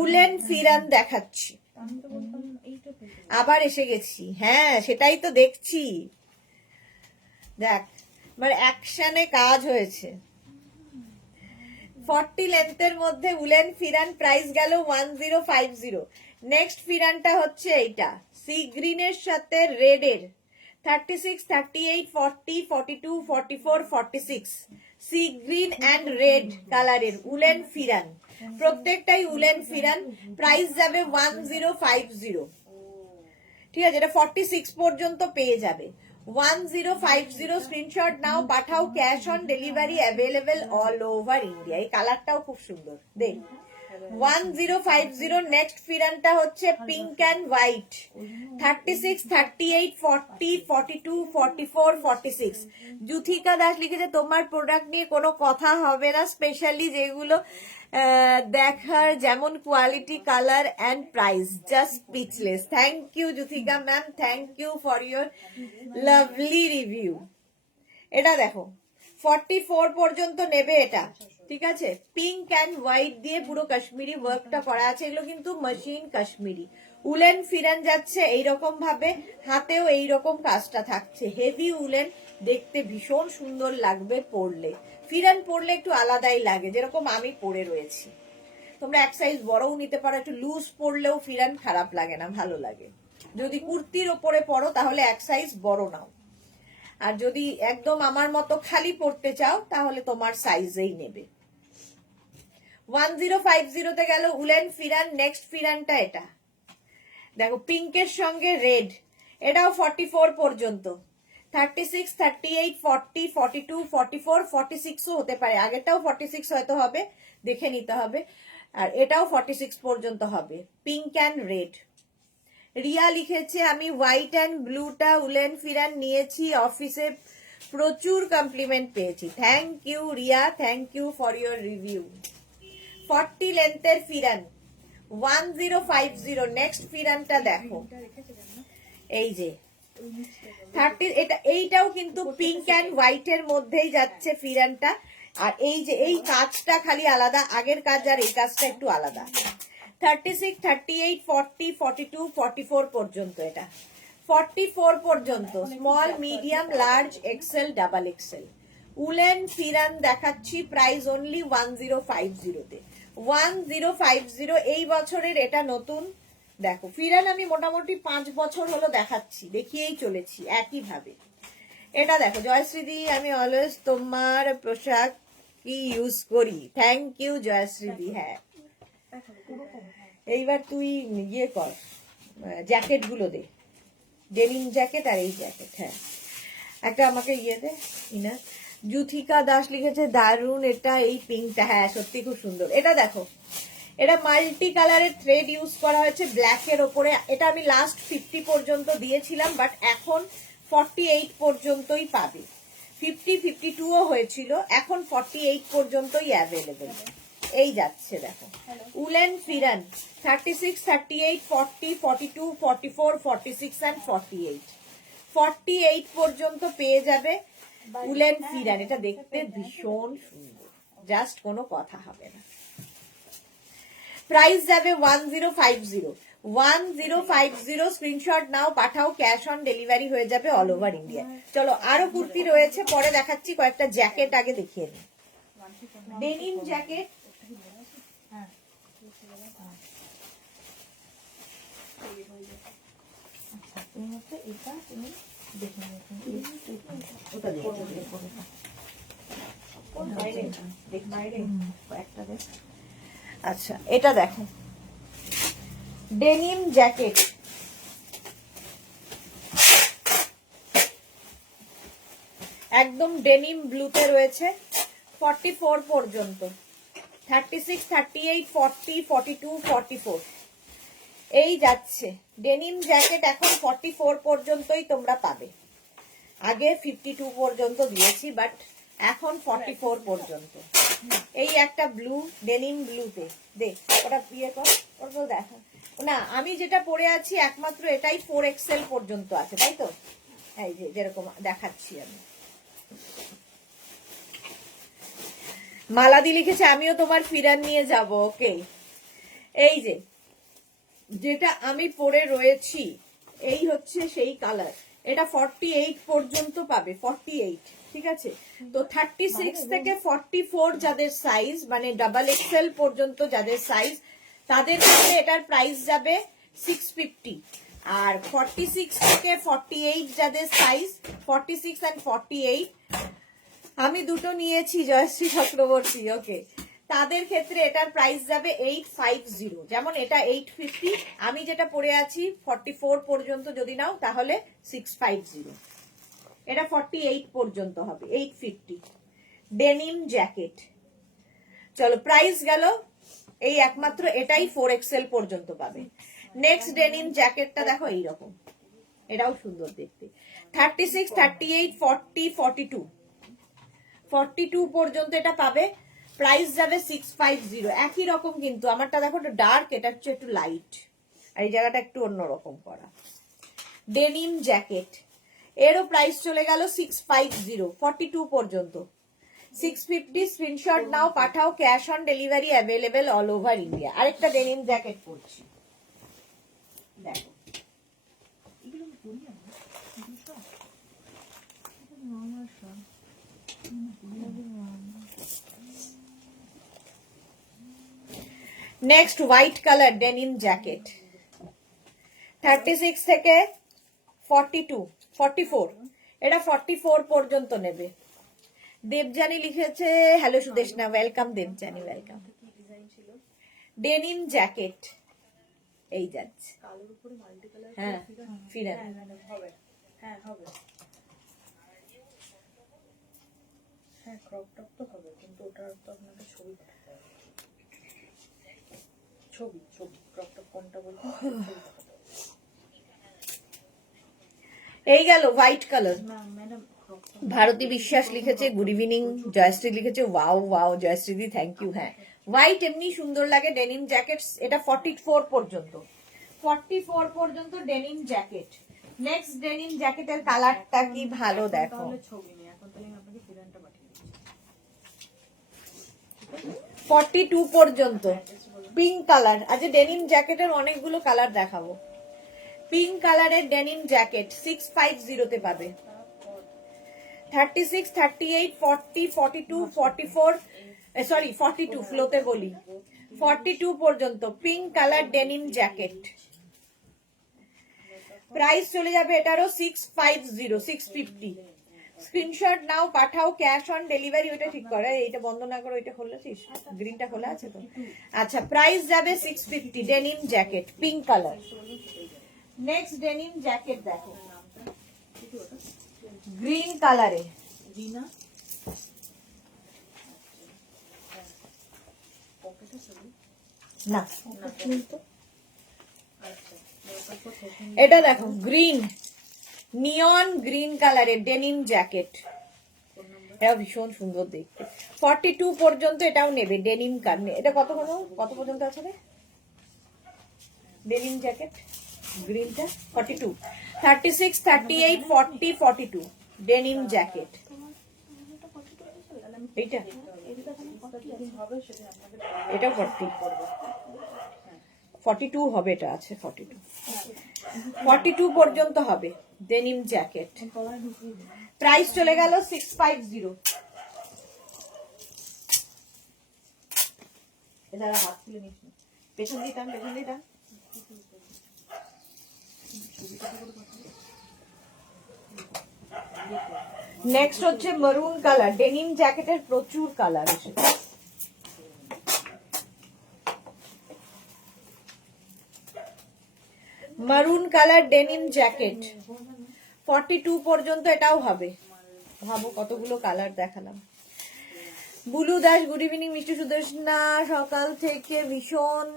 উলেন ফিরান দেখাচ্ছি। আবার এসে গেছি, হ্যাঁ সেটাই তো দেখছি, দেখ মানে অ্যাকশনে কাজ হয়েছে। 40 লেন্থের মধ্যে উলেন ফিরান, প্রাইস গেল 1050। নেক্সট ফিরানটা হচ্ছে এইটা সি গ্রিনের সাথে রেডের, 36, 38, 40, 42, 44, 46 সি গ্রিন অ্যান্ড রেড কালারের উলেন ফিরান, প্রত্যেকটাই উলেন ফিরান, প্রাইস যাবে 1050, ঠিক আছে? এটা 46 পর্যন্ত পেয়ে যাবে। 1050 স্ক্রিনশট নাও, পাঠাও, cash on delivery available all over India. এই কালারটাও খুব সুন্দর, দেখ 1050। নেক্সট ফিরানটা হচ্ছে পিঙ্ক অ্যান্ড হোয়াইট, 36, 38, 40, 42, 44, 46। জুথিকা দাস লিখেছে তোমার প্রোডাক্ট নিয়ে কোনো কথা হবে না, স্পেশালি যেগুলো দেখার, যেমন quality, colour and price, just speechless. Thank you Juthika ma'am, thank you for your lovely review. এটা দেখো 44 পর্যন্ত নেবে এটা, ঠিক আছে? পিঙ্ক অ্যান্ড হোয়াইট দিয়ে পুরো কাশ্মীরি ওয়ার্কটা করা আছে, এগুলো কিন্তু মেশিন কাশ্মীরি। উলেন ফিরান যাচ্ছে এইরকম ভাবে, হাতেও এইরকম কাজটা থাকছে, হেভি উলেন, দেখতে ভীষণ সুন্দর লাগবে পরলে। ফিরান পরলে একটু আলাদাই লাগে, যেরকম আমি পরে রয়েছি। তোমরা এক সাইজ বড়ও নিতে পারো, একটু লুজ পরলেও ফিরান খারাপ লাগে না, ভালো লাগে। যদি কুর্তির ওপরে পরো তাহলে এক সাইজ বড় নাও, আর যদি একদম আমার মতো খালি পড়তে চাও তাহলে তোমার সাইজেই নেবে। 1050 গেল উলেন ফিরান। নেক্সট ফিরানটা এটা দেখো পিঙ্কের সঙ্গে রেড, এটাও 44 পর্যন্ত, 36, 38, 40, 42, 44, 46ও হতে পারে, আগেরটাও 46 হয়তো হবে, দেখে নিতে হবে। আর এটাও 46 পর্যন্ত হবে, পিঙ্ক অ্যান্ড রেড। রিয়া লিখেছে আমি হোয়াইট অ্যান্ড ব্লুটা উলেন ফিরান নিয়েছি, অফিসে প্রচুর কমপ্লিমেন্ট পেয়েছি। Thank you Riya, thank you for your review. 40 লেন্থের ফিরান 1050। নেক্সট ফিরানটা দেখো, এই যে 30, এইটাও কিন্তু পিঙ্ক অ্যান্ড হোয়াইট এর মধ্যেই যাচ্ছে ফিরানটা, আর এই যে এই কাজটা খালি আলাদা, আগের কাজ আর এই কাজটা একটু আলাদা। 36, 38, 40, 42, 44 পর্যন্ত, এটা 44 পর্যন্ত small, medium, large, XL, double XL. Woollen pheran দেখাচ্ছি, প্রাইস অনলি 1050 তে। 1050 এই বছরের, এটা নতুন। দেখো ফিরান আমি মোটামুটি 5 বছর হলো দেখাচ্ছি, দেখিয়েই চলেছি একই ভাবে। এটা দেখো জয়শ্রীদি, আমি অলওয়েজ তোমার পোশাক কি ইউজ করি, থ্যাংক ইউ জয়শ্রীদি। হ্যাঁ এইবার তুই ইয়ে কর, জ্যাকেট গুলো দে, ডেনিম জ্যাকেট আর এই জ্যাকেট। হ্যাঁ একটা আমাকে ইয়ে দে ইনা। জুথিকা দাস লিখেছে দারুন এটা, এই পিঙ্কটা, হ্যাঁ সত্যি খুব সুন্দর। এটা দেখো, এটা মাল্টি কালারের থ্রেড ইউজ করা হয়েছে ব্ল্যাক এর ওপরে। এটা আমি লাস্ট 50 পর্যন্ত দিয়েছিলাম, বাট এখন 48 পর্যন্তই পাবে। 50, 52ও হয়েছিল, এখন 48 পর্যন্তই অ্যাভেলেবেল। এই যাচ্ছে দেখো, উলেন ফিরান 36, 38, 40, 42, 44, 46 and 48। 48 পর্যন্ত পেয়ে যাবে উলেন ফিরান। এটা দেখতে ভীষণ সুন্দর, জাস্ট কোনো কথা হবে না। প্রাইস যাবে 1050। 1050 স্ক্রিনশট নাও, পাঠাও, ক্যাশ অন ডেলিভারি হয়ে যাবে অল ওভার ইন্ডিয়া। চলো আরো কুর্তি রয়েছে, পরে দেখাচ্ছি। কয়েকটা জ্যাকেট আগে দেখিয়ে নিই। ডেনিম জ্যাকেট, আচ্ছা এটা দেখো ডেনিম জ্যাকেট, একদম ডেনিম ব্লুতে রয়েছে, 44 পর্যন্ত। 36, 38, 40, 42, 44 এই যাচ্ছে ডেনিম জ্যাকেট। এখন 44 পর্যন্তই তোমরা পাবে, আগে 52 পর্যন্ত দিয়েছি, বাট এখন 44 পর্যন্ত। এই একটা ব্লু, ডেনিম ব্লুতে, দেখ ওটা বিয়ে কর, ওটা দেখা না। আমি যেটা পরে আছি একমাত্র এটাই 4XL পর্যন্ত আছে, তাই তো? এই যে যেরকম দেখাচ্ছি আমি। মালাদি লিখেছে আমিও তোমার ফিরান নিয়ে যাব, ওকে। এই যে যেটা আমি পরে রয়েছি, এই হচ্ছে সেই কালার। এটা 48 পর্যন্ত পাবে, 48, ঠিক আছে? তো 36 থেকে 44 যাদের সাইজ, মানে ডাবল এক্সেল পর্যন্ত যাদের সাইজ, তাদের কাছে এটার প্রাইস যাবে 650। আর 46 থেকে 48 যাদের সাইজ, 46 and 48, আমি দুটো নিয়েছি জয়শ্রী চক্রবর্তী, ওকে, তাদের ক্ষেত্রে এটার প্রাইস যাবে 850। যেমন এটা 850, আমি যেটা পরে আছি 44 পর্যন্ত যদি নাও তাহলে 650। এটা 48 পর্যন্ত হবে, 850। ডেনিম জ্যাকেট, চলো প্রাইস গেল। এই একমাত্র এটাই 4XL পর্যন্ত পাবে। নেক্সট ডেনিম জ্যাকেটটা দেখো এইরকম, এটাও সুন্দর দেখতে। 36, 38, 40, 42, 42 পর্যন্ত এটা পাবে, প্রাইস যাবে 650। একই রকম কিন্তু আমারটা দেখো একটু ডার্ক, এটা হচ্ছে একটু লাইট, আর এই জায়গাটা একটু অন্যরকম করা। ডেনিম জ্যাকেট, এরও প্রাইস চলে গেল 650, 42 পর্যন্ত। 650 স্ক্রিনশট নাও, পাঠাও, cash on delivery available all over India. আরেকটা ডেনিম জ্যাকেট পরছি, দেখো next white colour denim jacket, 36 থেকে 42, 44, এটা 44 পর্যন্ত নেবে। দেবজানি লিখেছে hello Sudeshna, welcome Debjani, welcome. Denim jacket এই যাচ্ছে, হ্যাঁ ফিরান, হ্যাঁ হবে, হ্যাঁ ক্রপ টপ তো হবে, কিন্তু ওটার তো আপনাকে ছবি পাঠাতে হবে। ছবি ক্রপ টপ কোনটা বলতে এই গেল হোয়াইট কালার। না ম্যাডাম, ভারতী বিশ্বাস লিখেছে গুড ইভিনিং, জয়শ্রী লিখেছে ওয়াও ওয়াও, জয়শ্রীদি থ্যাংক ইউ। হ্যাঁ হোয়াইট এমনি সুন্দর লাগে। ডেনিম জ্যাকেট, এটা 44 পর্যন্ত, 44 পর্যন্ত ডেনিম জ্যাকেট। নেক্সট ডেনিম জ্যাকেটের কালারটা কি ভালো দেখো, তাহলে ছবি নেই এখন, তাহলে আমি আপনাকে ফিরানটা পাঠিয়ে দিচ্ছি। 42 পর্যন্ত পিঙ্ক কালার। আচ্ছা ডেনিম জ্যাকেটের অনেকগুলো কালার দেখাবো। পিঙ্ক কালারের ডেনিম জ্যাকেট 650 তে পাবে। 36, 38, 40, 42, 44, সরি 42 ফ্লোতে বলি, 42 পর্যন্ত pink colour denim jacket. Price চলে যাবে এটারও 650, 650। স্ক্রিনশট নাও, পাঠাও, ক্যাশ অন ডেলিভারি। ওটা ঠিক করে, এইটা বন্ধ না করে ওইটা খুলেছিস, গ্রিনটা খোলা আছে তো। আচ্ছা প্রাইস যাবে 650 denim jacket pink colour. Next denim jacket দেখো গ্রিন কালারে, রিনা না তো আচ্ছা এটা দেখো গ্রিন, নিয়ন গ্রিন কালারের ডেনিম জ্যাকেট। এটা ভীষণ সুন্দর দেখতে। 42 পর্যন্ত এটাও নেবে ডেনিম কার্নে। এটা কত পর্যন্ত আছে রে ডেনিম জ্যাকেট গ্রিনটা? 42, 36, 38, 40, 42 ডেনিম জ্যাকেট। এইটা এটা 42 হবে, এটা আছে 42 পর্যন্ত হবে ডেনিম জ্যাকেট। প্রাইস চলে গেল 650। এটা হাত তুলে নিস না, পেছন দিতাম। নেক্সট হচ্ছে মেরুন কালার ডেনিম জ্যাকেটের প্রচুর কালার এসেছে। মারুন কালার ডেনিম জ্যাকেট 42 পর্যন্ত এটাও হবে। ভাবো কতগুলো কালার দেখালাম। Bulu Das good evening. মিষ্টি সুদর্শনা সকাল থেকে ভীষণ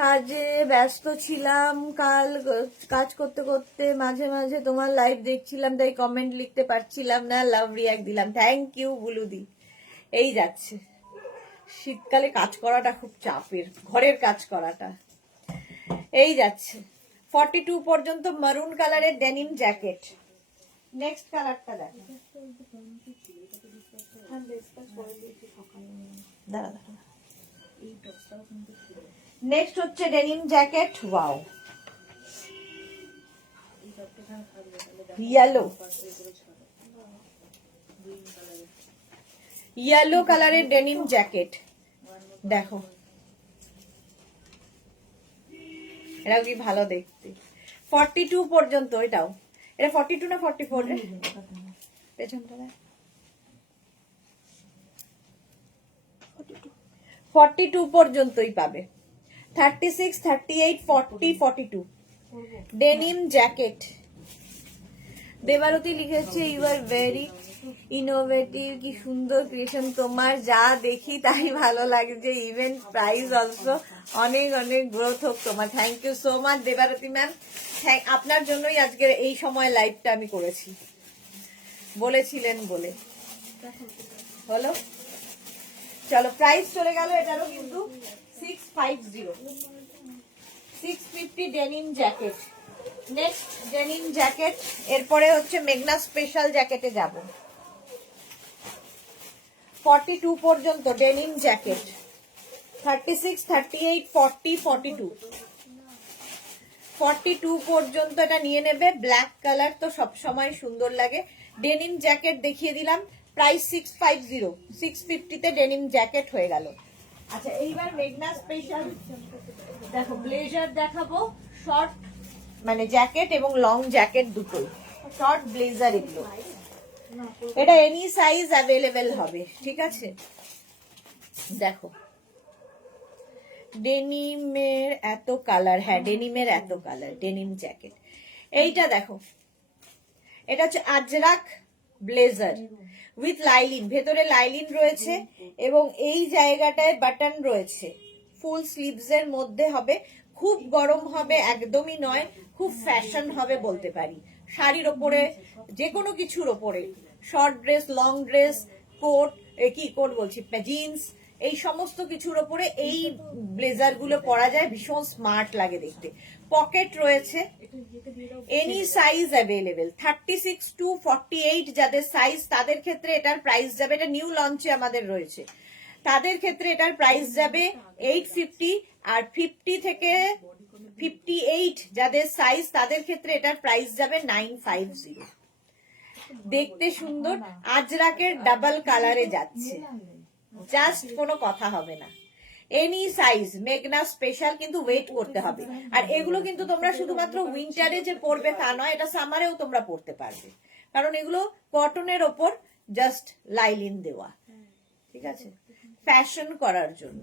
কাজে ব্যস্ত ছিলাম, কাল কাজ করতে করতে মাঝে মাঝে তোমার লাইভ দেখছিলাম, তাই কমেন্ট লিখতে পারছিলাম না, লাভ রিয়াক্ট দিলাম। থ্যাংক ইউ বুলুদি। এই যাচ্ছে, শীতকালে কাজ করাটা খুব চাপের, ঘরের কাজ করাটা। এই যাচ্ছে 42 পর্যন্ত মারুন কালারের ডেনিম জ্যাকেট। নেক্সট কালারটা দেখো, নেক্সট হচ্ছে ডেনিম জ্যাকেট। ওয়াও, ইয়েলো কালারের ডেনিম জ্যাকেট দেখো, এটাও কি ভালো দেখতে। 42 পর্যন্ত এটাও। এটা 42 না 44 রে পেছনটা? 42 পর্যন্তই পাবে। 36, 38, 40, 42 ডেনিম জ্যাকেট। দেবারতী লিখেছে ইউ আর ভেরি ইনোভেটিভ, কি সুন্দর ক্রিয়েশন তোমার, যা দেখি তাই ভালো লাগছে। ইভেন প্রাইস অলসো অনেক অনেক গ্রোথ হোক তোমার। Thank you so much Debarati ma'am. আপনার জন্যই আজকের এই সময় লাইভটা আমি করেছি, বলেছিলেন বলে হলো। চলো প্রাইস চলে গেল এটারও কিন্তু 650, 650 denim jacket. Next denim jacket, এরপরে হচ্ছে মেঘনা স্পেশাল জ্যাকেটে যাব। 42 পর্যন্ত ডেনিম জ্যাকেট। 36, 38, 40, 42 42 পর্যন্ত এটা নিয়ে নেবে। ব্ল্যাক কালার তো সব সময় সুন্দর লাগে। ডেনিম জ্যাকেট দেখিয়ে দিলাম, প্রাইস 650, 650 তে ডেনিম জ্যাকেট হয়ে গেল। আচ্ছা এইবার মেঘনা স্পেশাল দেখো, ব্লেজার দেখাবো, শর্ট মানে জ্যাকেট এবং লং জ্যাকেট দুটোই, শর্ট ব্লেজার এগুলো। এটা এনি সাইজ অ্যাভেলেবেল হবে, ঠিক আছে। দেখো ডেনিমের এত কালার, হ্যাঁ ডেনিমের এত কালার ডেনিম জ্যাকেট। এইটা দেখো, এটা হচ্ছে আজরাক ব্লেজার উইথ লাইলিন, ভেতরে লাইলিন রয়েছে এবং এই জায়গাটায় বাটন রয়েছে। ফুল স্লিভস এর মধ্যে হবে, খুব গরম হবে একদমই নয়, খুব ফ্যাশন হবে বলতে পারি। শাড়ির ওপরে, যে কোনো কিছুর ওপরে, short dress, long dress, coat, কি কোট বলছি, জিন্স, এই সমস্ত কিছুর ওপরে এই ব্লেজার গুলো পরা যায়, ভীষণ স্মার্ট লাগে দেখতে। পকেট রয়েছে, এনি সাইজ অ্যাভেলেবেল। 36 to 48 যাদের সাইজ তাদের ক্ষেত্রে এটার প্রাইস যাবে, এটা নিউ লঞ্চে আমাদের রয়েছে, তাদের ক্ষেত্রে এটার প্রাইস যাবে 850, আর 50 থেকে 58 যাদের সাইজ তাদের ক্ষেত্রে এটার প্রাইস যাবে 950। দেখতে সুন্দর, আজরাকের ডাবল কালারে যাচ্ছে, জাস্ট কোনো কথা হবে না। এনি সাইজ মেঘনা স্পেশাল, কিন্তু ওয়েট করতে হবে। আর এগুলো কিন্তু তোমরা শুধুমাত্র উইন্টারে যে পরবে তা নয়, এটা সামারেও তোমরা পরতে পারবে, কারণ এগুলো কটনের ওপর জাস্ট লাইলিন দেওয়া, ঠিক আছে, ফ্যাশন করার জন্য।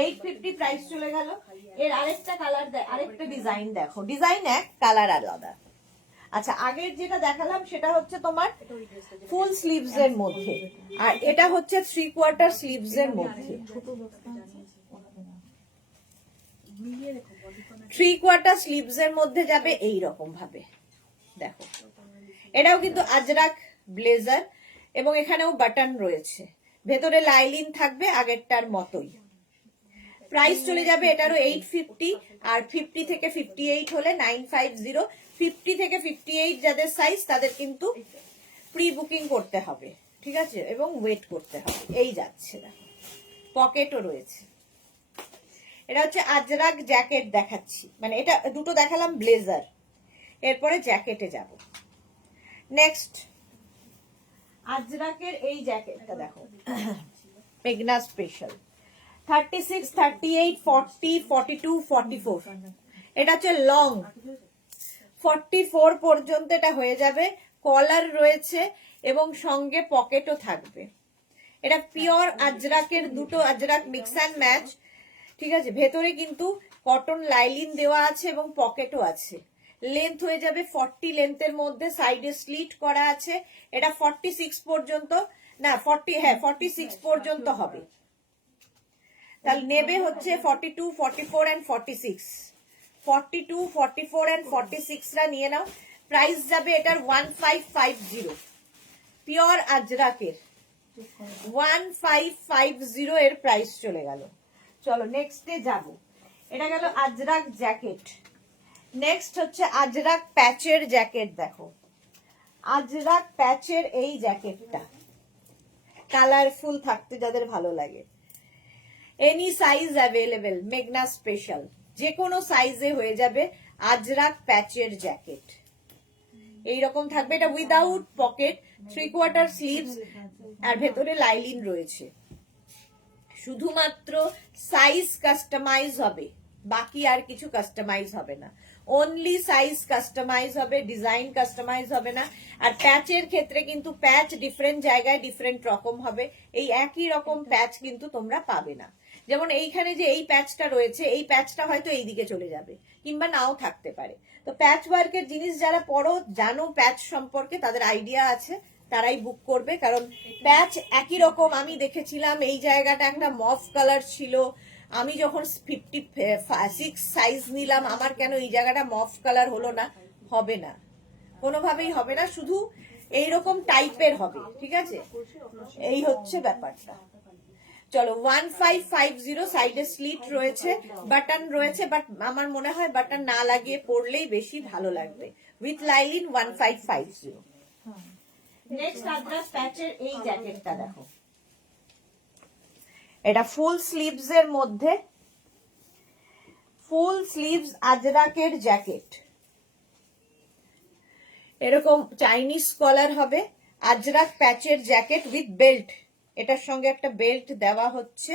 850 প্রাইস চলে গেল। এর আরেকটা কালার, আরেকটা ডিজাইন দেখো, ডিজাইন এক, কালার আলাদা। আচ্ছা, আগের যেটা দেখালাম সেটা হচ্ছে তোমার ফুল স্লিভস এর মধ্যে, আর এটা হচ্ছে 3/4 স্লিভস এর মধ্যে। 3/4 স্লিভস এর মধ্যে যাবে এই রকম ভাবে, দেখো। এটাও কিন্তু আজরাক ব্লেজার, এবং এখানেও বাটন রয়েছে, ভেতরে লাইলিন থাকবে আগেরটার মতোই। প্রাইস চলে যাবে এটারও 850, আর 50 থেকে 58 হলে 950। 50 থেকে 58 যাদের সাইজ তাদের কিন্তু প্রি বুকিং করতে হবে, ঠিক আছে, এবং ওয়েট করতে হবে। এই যাচ্ছে, দেখো পকেটও রয়েছে। এটা হচ্ছে আজরাক জ্যাকেট দেখাচ্ছি, মানে এটা দুটো দেখালাম ব্লেজার, এরপরে জ্যাকেটে যাব। নেক্সট আজরাকের এই জ্যাকেটটা দেখো, মেঘনা স্পেশাল, 36, 38, 40, 42, 44। এটা হচ্ছে লং, 44 পর্যন্ত এটা হয়ে যাবে। কলার রয়েছে এবং সঙ্গে পকেটও থাকবে। এটা পিওর আজরাকের, দুটো আজরাক মিক্স অ্যান্ড ম্যাচ, ঠিক আছে। ভেতরে কিন্তু কটন লাইলিন দেওয়া আছে এবং পকেটও আছে। লেন্থ হয়ে যাবে 40 লেন্থের মধ্যে, সাইডে স্লিট করা আছে। এটা 46 পর্যন্ত, না 46 পর্যন্ত হবে। তাহলে নেবে হচ্ছে 42, 44 এন্ড 46। 42, 44 এন্ড 46 রা নিয়ে নাও। প্রাইস যাবে এটার 1550, পিওর আজরাকের 1550 এর প্রাইস চলে গেল। চলো নেক্সটে যাব। এটা গেল আজরাক জ্যাকেট। নেক্সট হচ্ছে আজরাক প্যাচের জ্যাকেট। দেখো আজরাক প্যাচের এই জ্যাকেটটা কালারফুল থাকতে যাদের ভালো লাগে, এনি সাইজ অ্যাভেলেবেল, মেঘনা স্পেশাল, যে কোনো সাইজে হয়ে যাবে। আজরাক প্যাচের জ্যাকেট এইরকম থাকবে। এটা উইদাউট পকেট, 3/4 স্লিভস, আর ভেতরে লাইলিন রয়েছে। শুধুমাত্র সাইজ কাস্টমাইজ হবে, বাকি আর কিছু কাস্টমাইজ হবে না। অনলি সাইজ কাস্টমাইজ হবে, ডিজাইন কাস্টমাইজ হবে না। আর প্যাচের ক্ষেত্রে কিন্তু প্যাচ ডিফারেন্ট জায়গায় ডিফারেন্ট রকম হবে, এই একই রকম প্যাচ কিন্তু তোমরা পাবে না। যেমন এইখানে যে এই প্যাচটা রয়েছে, এই প্যাচটা হয়তো এই দিকে চলে যাবে, কিংবা নাও থাকতে পারে। তো প্যাচ ওয়ার্কের জিনিস যারা পড়ো, জানো প্যাচ সম্পর্কে, তাদের আইডিয়া আছে, তারাই বুক করবে। কারণ প্যাচ একই রকম আমি দেখেছিলাম, এই জায়গাটা একটা মফ কালার ছিল, আমি যখন 56 সাইজ নিলাম, আমার কেন এই জায়গাটা মফ কালার হলো না? হবে না, কোনোভাবেই হবে না, শুধু এইরকম টাইপের হবে, ঠিক আছে। এই হচ্ছে ব্যাপারটা। চলো 1550, সাইডে স্লিট রয়েছে, বাটন রয়েছে, বাট আমার মনে হয় বাটন না লাগিয়ে পরলেই বেশি ভালো লাগবে। With lining 1550। নেক্সট আজরাক প্যাচের এই জ্যাকেটটা দেখো, এটা ফুল স্লিভস এর মধ্যে, ফুল স্লিভস আজরাকের জ্যাকেট, এরকম চাইনিজ কলার হবে। আজরাক প্যাচের জ্যাকেট উইথ বেল্ট, এটার সঙ্গে একটা বেল্ট দেওয়া হচ্ছে,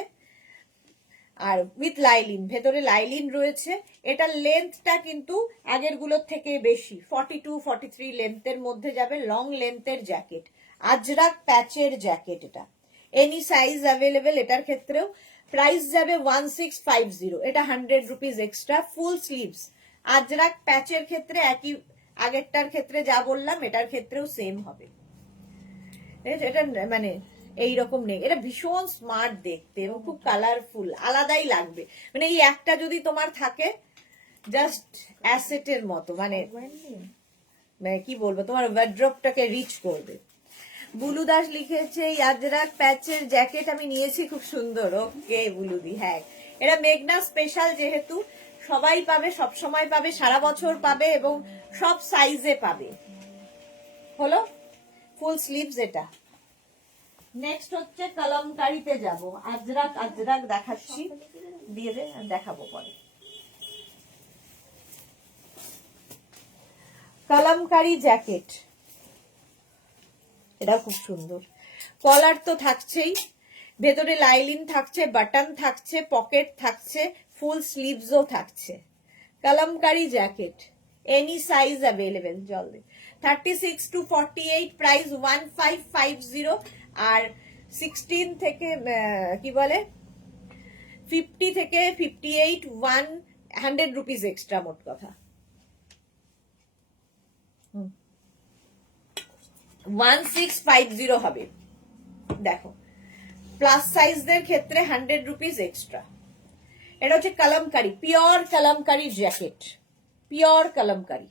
আর উইথ লাইলিন, ভেতরে লাইলিন রয়েছে। এটার লেন্থটা কিন্তু আগের গুলোর থেকে বেশি, 42, 43 লেন্থের মধ্যে যাবে। লং লেন্থের জ্যাকেট, আজরাক প্যাচের জ্যাকেট, এটা এনি সাইজ অ্যাভেলেবেল। এটার ক্ষেত্রেও প্রাইস যাবে 1650, এটা 100 rupees extra. Full sleeves Ajrakh প্যাচের ক্ষেত্রে একই, আগেরটার ক্ষেত্রে যা বললাম এটার ক্ষেত্রেও সেম হবে। এটা মানে এইরকম নেই, এটা ভীষণ স্মার্ট দেখতে এবং খুব কালারফুল, আলাদাই লাগবে। মানে এই একটা যদি তোমার থাকে, জাস্ট অ্যাসেটের মতো, মানে কি বলবো, তোমার ওয়ার্ড্রপটাকে রিচ করবে। বুলু দাস লিখেছে এই আজরাক প্যাচের জ্যাকেট আমি নিয়েছি, খুব সুন্দর। ওকে বুলুদি, হ্যাঁ এটা মেঘনা স্পেশাল, যেহেতু সবাই পাবে, সব সময় পাবে, সারা বছর পাবে এবং সব সাইজে পাবে। হলো ফুল স্লিভস এটা। নেক্সট হচ্ছে কলমকারিতে যাব। আজরাক আজরাক দেখাচ্ছি, দিয়ে দে, দেখাবো পরে। কলমকারি জ্যাকেট, এটা খুব সুন্দর। কলার তো থাকছেই, ভেতরে লাইলিন থাকছে, বাটন থাকছে, পকেট থাকছে, ফুল স্লিভসও থাকছে। Kalamkari jacket, any size available. জল দে। 36 to 48, প্রাইস 1550। আর 16 থেকে কি বলে 50 থেকে 58, 100 রুপিস এক্সট্রা, মোট কথা 1650 হবে। দেখো, প্লাস সাইজদের ক্ষেত্রে 100 রুপিস এক্সট্রা। এটা হচ্ছে kalamkari, pure kalamkari jacket, pure kalamkari.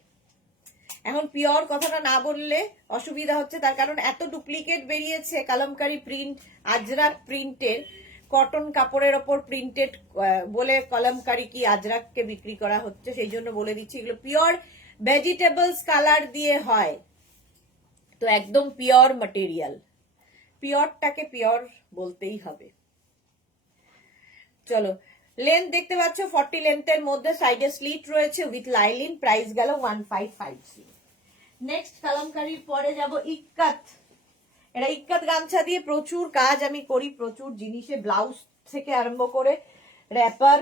এখন পিওর কথাটা না বললে অসুবিধা হচ্ছে, তার কারণ এত ডুপ্লিকেট বেরিয়েছে কলমকারি প্রিন্ট, আজরাক প্রিন্টের, কটন কাপড়ের ওপর প্রিন্টেড বলে কলমকারি কি আজরাককে বিক্রি করা হচ্ছে। সেই জন্য বলে দিচ্ছি, এগুলো পিওর ভেজিটেবলস কালার দিয়ে হয়, তো একদম পিওর ম্যাটেরিয়াল। পিওরটাকে পিওর বলতেই হবে। চলো, লেন্থ দেখতে পাচ্ছ 40 লেন্থের মধ্যে, সাইডে স্লিট রয়েছে উইথ লাইলিন, প্রাইস গেল 1550। নেক্সট কলমকারির পরে যাব ইক্কাত। এটা ইক্কাত গামছা দিয়ে প্রচুর কাজ আমি করি, প্রচুর জিনিসে, ব্লাউজ থেকে আরম্ভ করে র্যাপার,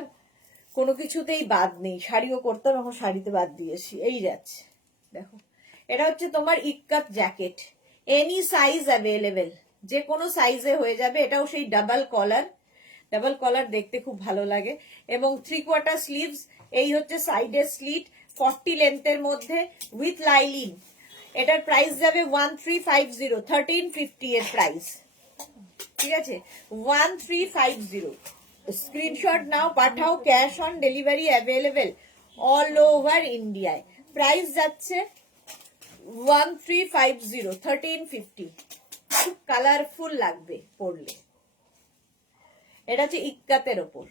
কোনো কিছুতেই বাদ নেই। শাড়িও করতাম, এখন শাড়িতে বাদ দিয়েছি। এই যাচ্ছে, দেখো, এটা হচ্ছে তোমার ইক্কাত জ্যাকেট, এনি সাইজ অ্যাভেলেবেল, যে কোনো সাইজে হয়ে যাবে। এটাও সেই ডাবল কলার, ডাবল কলার দেখতে খুব ভালো লাগে, এবং 3/4 স্লিভস। এই হচ্ছে সাইডের স্লিট, 40 লেন্থের মধ্যে উইথ লাইলিন। এটার প্রাইস যাবে 1350, 1350 এর প্রাইস, ঠিক আছে, 1350। স্ক্রিনশট নাও, পাঠাও, cash on delivery available all over ইন্ডিয়ায়। প্রাইস যাচ্ছে 1350, 1350। খুব কালারফুল লাগবে পরলে। এটা হচ্ছে ইক্কাতের ওপর,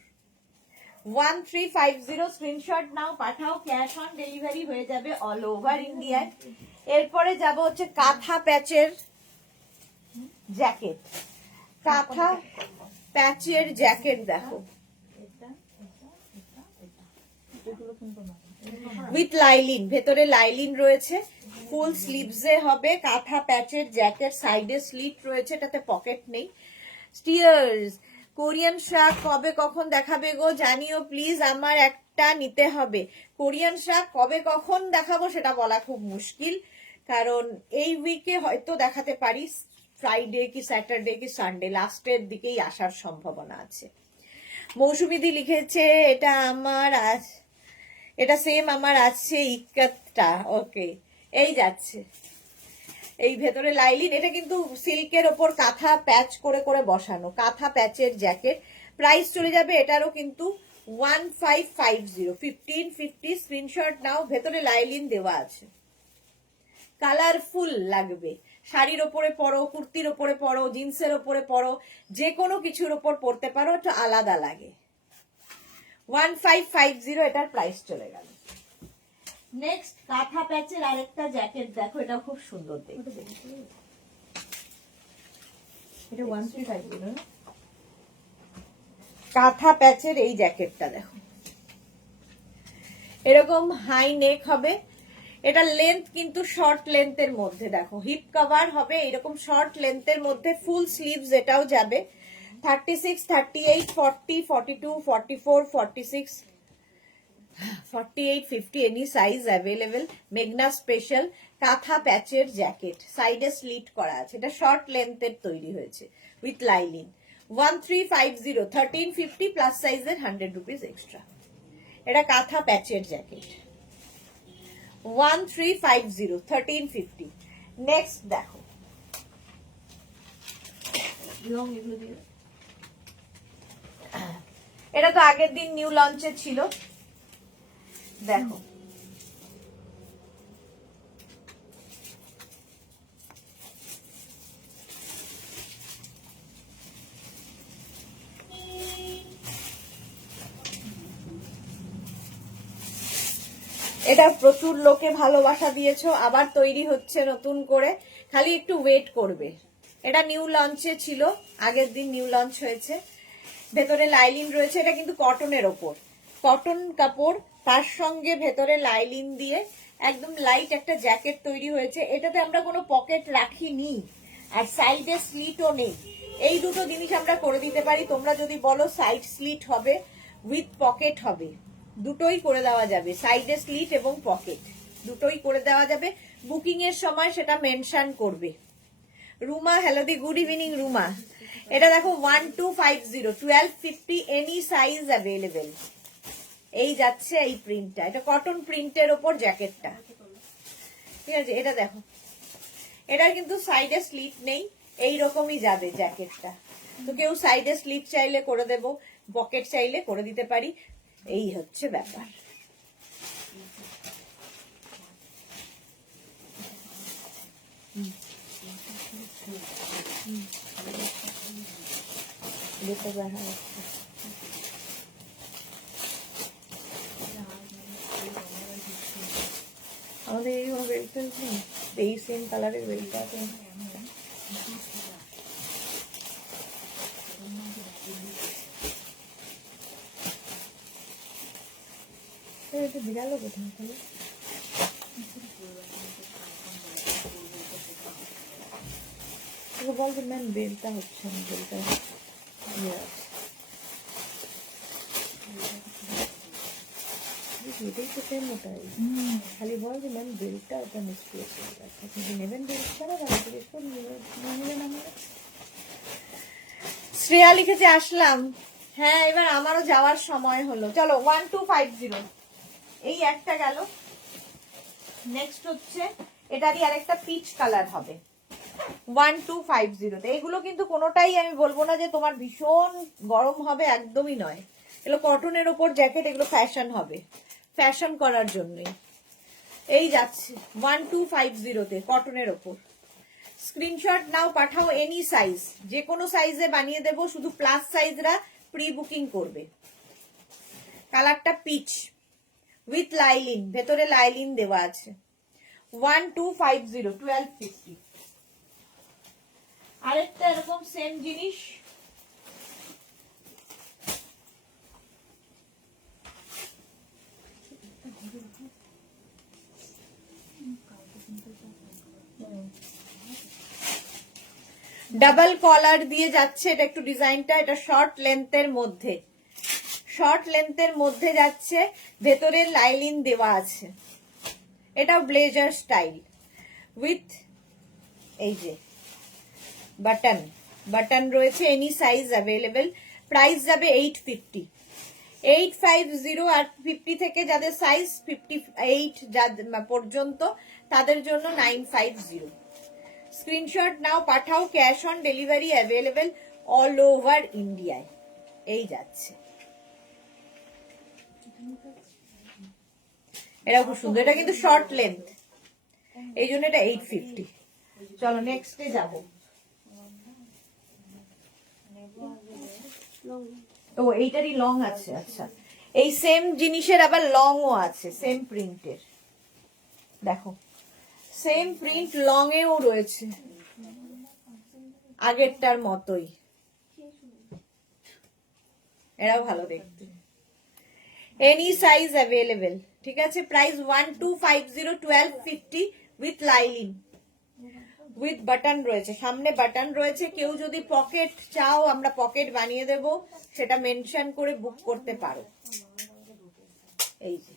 1350। স্ক্রিনশট নাও, পাঠাও, ক্যাশ অন ডেলিভারি হয়ে যাবে অল ওভার ইন্ডিয়ায়। এরপরে যাব হচ্ছে কাঁথা প্যাচের জ্যাকেট। কাঁথা প্যাচের জ্যাকেট দেখো, উইথ লাইলিন, ভেতরে লাইলিন রয়েছে, ফুল স্লিভসে হবে, কাঁথা প্যাচের জ্যাকেট, সাইডে স্লিট রয়েছে, এটাতে পকেট নেই। স্টিয়ার্স কোরিয়ান শাক কবে কখন দেখাবে গো, জানিও প্লিজ, আমার একটা নিতে হবে। কোরিয়ান শাক কবে কখন দেখাবো সেটা বলা খুব মুশকিল, কারণ এই উইকে হয়তো দেখাতে পারি, ফ্রাইডে কি স্যাটারডে কি সানডে, লাস্টের দিকেই আসার সম্ভাবনা আছে। মৌসুমিদি লিখেছে এটা আমার এটা সেম আমার আছে ইক্কাতটা, ওকে। এই যাচ্ছে, এই ভেতরে লাইলিন, এটা কিন্তু সিল্কের ওপর কাঁথা প্যাচ করে করে বসানো, কাঁথা প্যাচের জ্যাকেট। প্রাইস চলে যাবে এটারও কিন্তু 1550, 1550। স্ক্রিনশট নাও, ভেতরে লাইলিন দেওয়া আছে, কালারফুল লাগবে। শাড়ির ওপরে পরো, কুর্তির ওপরে পরো, জিন্সের ওপরে পরো, যে কোনো কিছুর ওপর পরতে পারো, একটু আলাদা লাগে। 1550 এটার প্রাইস চলে গেল। নেক্সট কাঁথা প্যাচের আরেকটা জ্যাকেট দেখো, এটা খুব সুন্দর দেখতে। এটা 1350 না? কাঁথা প্যাচের এই জ্যাকেটটা দেখো, এরকম হাই নেক হবে। এটা লেন্থ কিন্তু শর্ট লেন্থের মধ্যে, দেখো হিপ কভার হবে, এরকম শর্ট লেন্থের মধ্যে, ফুল স্লিভস এটাও যাবে। 36, 38, 40, 42, 44, 46, 48, 50 এনি সাইজ অ্যাভেলেবেল। মেঘনা স্পেশাল কাঁথা প্যাচের জ্যাকেট, সাইডে স্লিট করা আছে, এটা শর্ট লেন্থের তৈরি হয়েছে উইথ লাইলিন। 1350, 1350 প্লাস সাইজের 100 রুপিস এক্সট্রা। এটা কাঁথা প্যাচের জ্যাকেট, 1350, 1350। নেক্সট দেখো, এটা তো আগের দিন নিউ লঞ্চে ছিল, দেখো এটা প্রচুর লোকে ভালোবাসা দিয়েছো, আবার তৈরি হচ্ছে নতুন করে, খালি একটু ওয়েট করবে। এটা নিউ লঞ্চে ছিল, আগের দিন নিউ লঞ্চ হয়েছে। ভেতরে লাইলিন রয়েছে, এটা কিন্তু কটনের ওপর, কটন কাপড়, তার সঙ্গে ভেতরে লাইলিন দিয়ে একদম লাইট একটা জ্যাকেট তৈরি হয়েছে। এটাতে আমরা কোনো পকেট রাখিনি, আর সাইডে স্লিটও নেই। এই দুটো জিনিস আমরা করে দিতে পারি। তোমরা যদি বলো সাইড স্লিট হবে উইথ পকেট হবে, দুটোই করে দেওয়া যাবে। সাইডে স্লিট এবং পকেট দুটোই করে দেওয়া যাবে। বুকিং এর সময় সেটা মেনশন করবে। রুমা, হ্যালো দি, গুড ইভিনিং রুমা। এটা দেখো 1250, 1250, এনি সাইজ অ্যাভেলেবেল। এই যাচ্ছে এই প্রিন্টটা, এটা কটন প্রিন্টের ওপর জ্যাকেটটা, ঠিক আছে। এটা দেখো, এটার কিন্তু সাইডে স্লিট নেই, এই রকমই যাবে জ্যাকেটটা। তো কেউ সাইডে স্লিট চাইলে করে দেব, পকেট চাইলে করে দিতে পারি, এই হচ্ছে ব্যাপার। আমাদের এই বেল্ট নেই, এই সেম কালারের বেল্টটা আছে। এটা বিড়ালো কোথায় তাহলে? বল যে ম্যাম বেলটা হচ্ছে না, বেলটা এটাই তো সেম ওটাই, খালি বল যে ম্যাম বেলটা ওটা মিস্টেক হয়ে গেছে। কিন্তু নেবেন বেলটা না, শ্রেয়া লিখেছে আসলাম। হ্যাঁ, এবার আমারও যাওয়ার সময় হলো। চলো 1250, এই একটা গেল। নেক্সট হচ্ছে এটারই আরেকটা পিচ কালার হবে 1250। এগুলো কিন্তু কোনোটাই আমি বলবো না যে তোমার ভীষণ গরম হবে, একদমই নয়। এগুলো কটনের ওপর জ্যাকেট, এগুলো ফ্যাশন হবে, ফ্যাশন করার জন্যই। এই যাচ্ছে 1250-তে কটনের ওপর। স্ক্রিনশট নাও, পাঠাও এনি সাইজ, যে কোনো সাইজে বানিয়ে দেবো, শুধু প্লাস সাইজরা প্রি বুকিং করবে। কালারটা পিচ উইথ লাইলিন, ভেতরে লাইলিন দেওয়া আছে। 1250, 1250। আরেকটা এরকম সেম জিনিস, ডাবল কলার দিয়ে যাচ্ছে। এটা একটু ডিজাইনটা, এটা শর্ট লেন্থের মধ্যে, শর্ট লেন্থের মধ্যে যাচ্ছে, ভেতরে লাইলিন দেওয়া আছে। এটা ব্লেজার স্টাইল উইথ এই যে বাটন, বাটন রয়েছে, এনি সাইজ অ্যাভেলেবেল। প্রাইস যাবে 850, 850। আর 50 থেকে যাদের সাইজ 58 পর্যন্ত তাদের জন্য 950। স্ক্রিনশট নাও, পাঠাও, cash on delivery available all over ইন্ডিয়ায়। এই যাচ্ছে, এটা খুব সুন্দর। এটা কিন্তু শর্ট লেন্থ, এই জন্য এটা 850। চলো নেক্সটে যাব। ও এইটারই লং আছে, আচ্ছা। এই সেম জিনিসের আবার লংও আছে, সেম প্রিন্টের, দেখো সেম প্রিন্ট লং এও রয়েছে, আগেরটার মতোই। এরাও ভালো দেখতে, এনি সাইজ অ্যাভেলেবেল, ঠিক আছে। Price 1250, 1250 with lining, with button রয়েছে, সামনে বাটন রয়েছে। কেউ যদি পকেট চাও, আমরা পকেট বানিয়ে দেব, সেটা মেনশন করে বুক করতে পারো। এই যে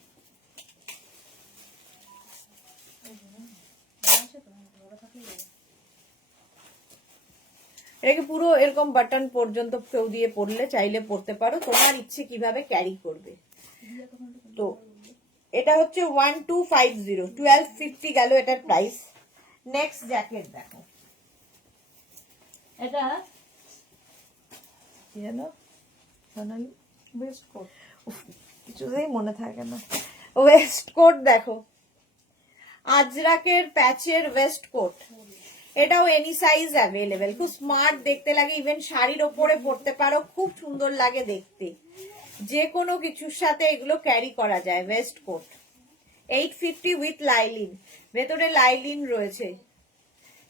এটাকে পুরো এরকম বাটন পর্যন্ত কেউ দিয়ে পরলে, চাইলে পরতে পারো, তোমার ইচ্ছে কিভাবে ক্যারি করবে। তো এটা হচ্ছে 1250, 1250 গেল এটার প্রাইস। নেক্সট জ্যাকেট দেখো, এটা কি জানো সোনালি, ওয়েস্ট কোট, কিছুতেই মনে থাকে না। ওয়েস্ট কোট দেখো, আজরাকের প্যাচের ওয়েস্ট কোট, এটাও এনি সাইজ অ্যাভেলেবেল। খুব স্মার্ট দেখতে লাগে, ইভেন শাড়ির ওপরে পরতে পারো, খুব সুন্দর লাগে দেখতে। যে কোনো কিছুর সাথে এগুলো ক্যারি করা যায়। ওয়েস্ট কোট 850 উইথ লাইলিন, ভেতরে লাইলিন রয়েছে,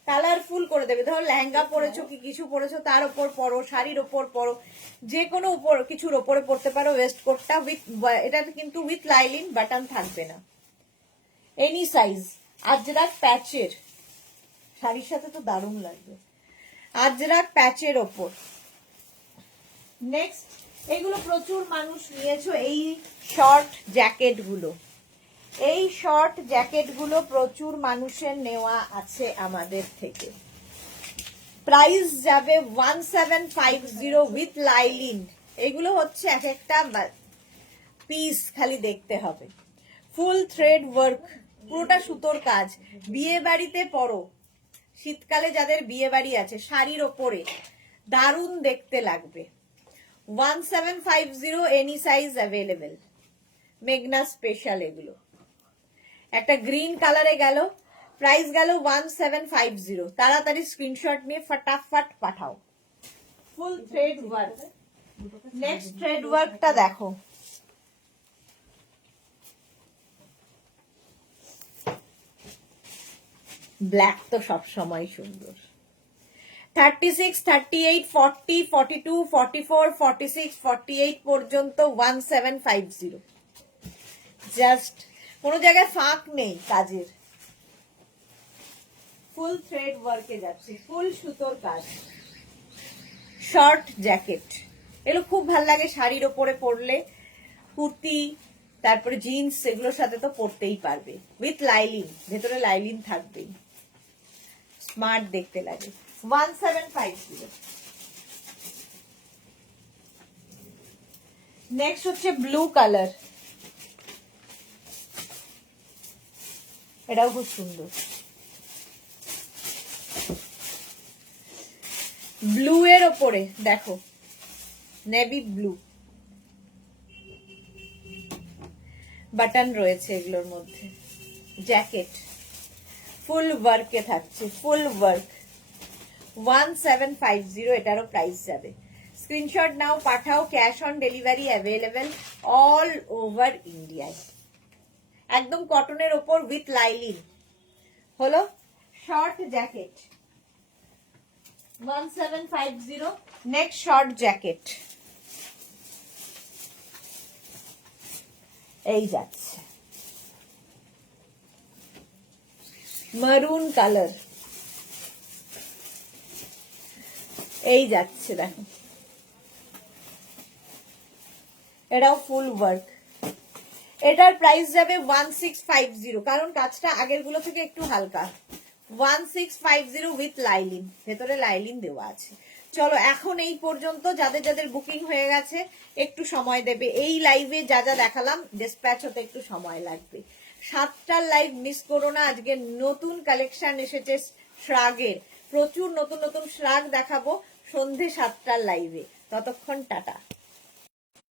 কালারফুল করে দেবে। ধরো লেহেঙ্গা পরেছো কি কিছু পরেছো, তার উপর পরো, শাড়ির ওপর পরো, যে কোনো উপর কিছুর ওপরে পরতে পারো। ওয়েস্ট কোটটা উইথ, এটা কিন্তু উইথ লাইলিন, বাটন থাকবে না, এনি সাইজ। আজরাক প্যাচের শাড়ির সাথে তো দারুণ লাগবে, আজরাক প্যাচের ওপর। নেক্সট, এগুলো প্রচুর মানুষ নিয়েছো, এই শর্ট জ্যাকেট গুলো, এই শর্ট জ্যাকেট গুলো প্রচুর মানুষের নেওয়া আছে আমাদের থেকে। প্রাইস যাবে 1750 উইথ লাইলিন। এগুলো হচ্ছে এক একটা পিস, খালি দেখতে হবে। ফুল থ্রেড ওয়ার্ক, পুরোটা সুতোর কাজ। বিয়ে বাড়িতে পরো, শীতকালে যাদের বিয়ে বাড়ি আছে, শাড়ির ওপরে দারুণ দেখতে লাগবে। 1750, এনি সাইজ অ্যাভেলেবেল। মেঘনা স্পেশাল এগুলো। একটা গ্রিন কালারে গেল, প্রাইস গেল 1750। তাড়াতাড়ি স্ক্রিনশট নিয়ে ফটাফট পাঠাও। ফুল থ্রেড ওয়ার্ক। নেক্সট থ্রেড ওয়ার্কটা দেখো, ব্ল্যাক তো সব সময় সুন্দর। 36, 38, 40, 42, 44, 46, 48 পর্যন্ত 1750। জাস্ট কোনো জায়গায় ফাঁক নেই কাজের। ফুল থ্রেড ওয়ার্কে যাচ্ছে, ফুল সুতোর কাজ। শর্ট জ্যাকেট, এগুলো খুব ভাল লাগে শাড়ির ওপরে পরলে, কুর্তি, তারপরে জিন্স, এগুলোর সাথে তো পরতেই পারবে। উইথ লাইলিন, ভেতরে লাইলিন থাকবেই, স্মার্ট দেখতে লাগে। 1750। নেক্সট হচ্ছে ব্লু কালার, এটাও খুব সুন্দর। ব্লু এর ওপরে দেখো, নেভি ব্লু, বাটন রয়েছে এগুলোর মধ্যে। জ্যাকেট ফুল ওয়ার্কে থাকছে, ফুল ওয়ার্ক। 1750, এটারও প্রাইস যাবে। স্ক্রিনশট নাও, পাঠাও। Cash on delivery available all over ইন্ডিয়ায়। একদম কটনের ওপর উইথ লাইলিন হলো। Short jacket 1750। Next short jacket এই যাচ্ছে, মারুন কালার, এই যাচ্ছে দেখো, এটাও ফুল ওয়ার্ক। এটার প্রাইস যাবে 1650, কারণ কাজটা আগের গুলো থেকে একটু হালকা। 1650 উইথ লাইলিন, ভেতরে লাইলিন দেওয়া আছে। চলো এখন এই পর্যন্ত। যাদের যাদের বুকিং হয়ে গেছে একটু সময় দেবে। এই লাইভে যা যা দেখালাম ডিসপ্যাচ হতে একটু সময় লাগবে। 7টার লাইভ মিস করো না। আজকে নতুন কালেকশন এসেছে শ্রাগের, প্রচুর নতুন নতুন শ্রাগ দেখাবো সন্ধে 7টার লাইভে। ততক্ষণ টাটা।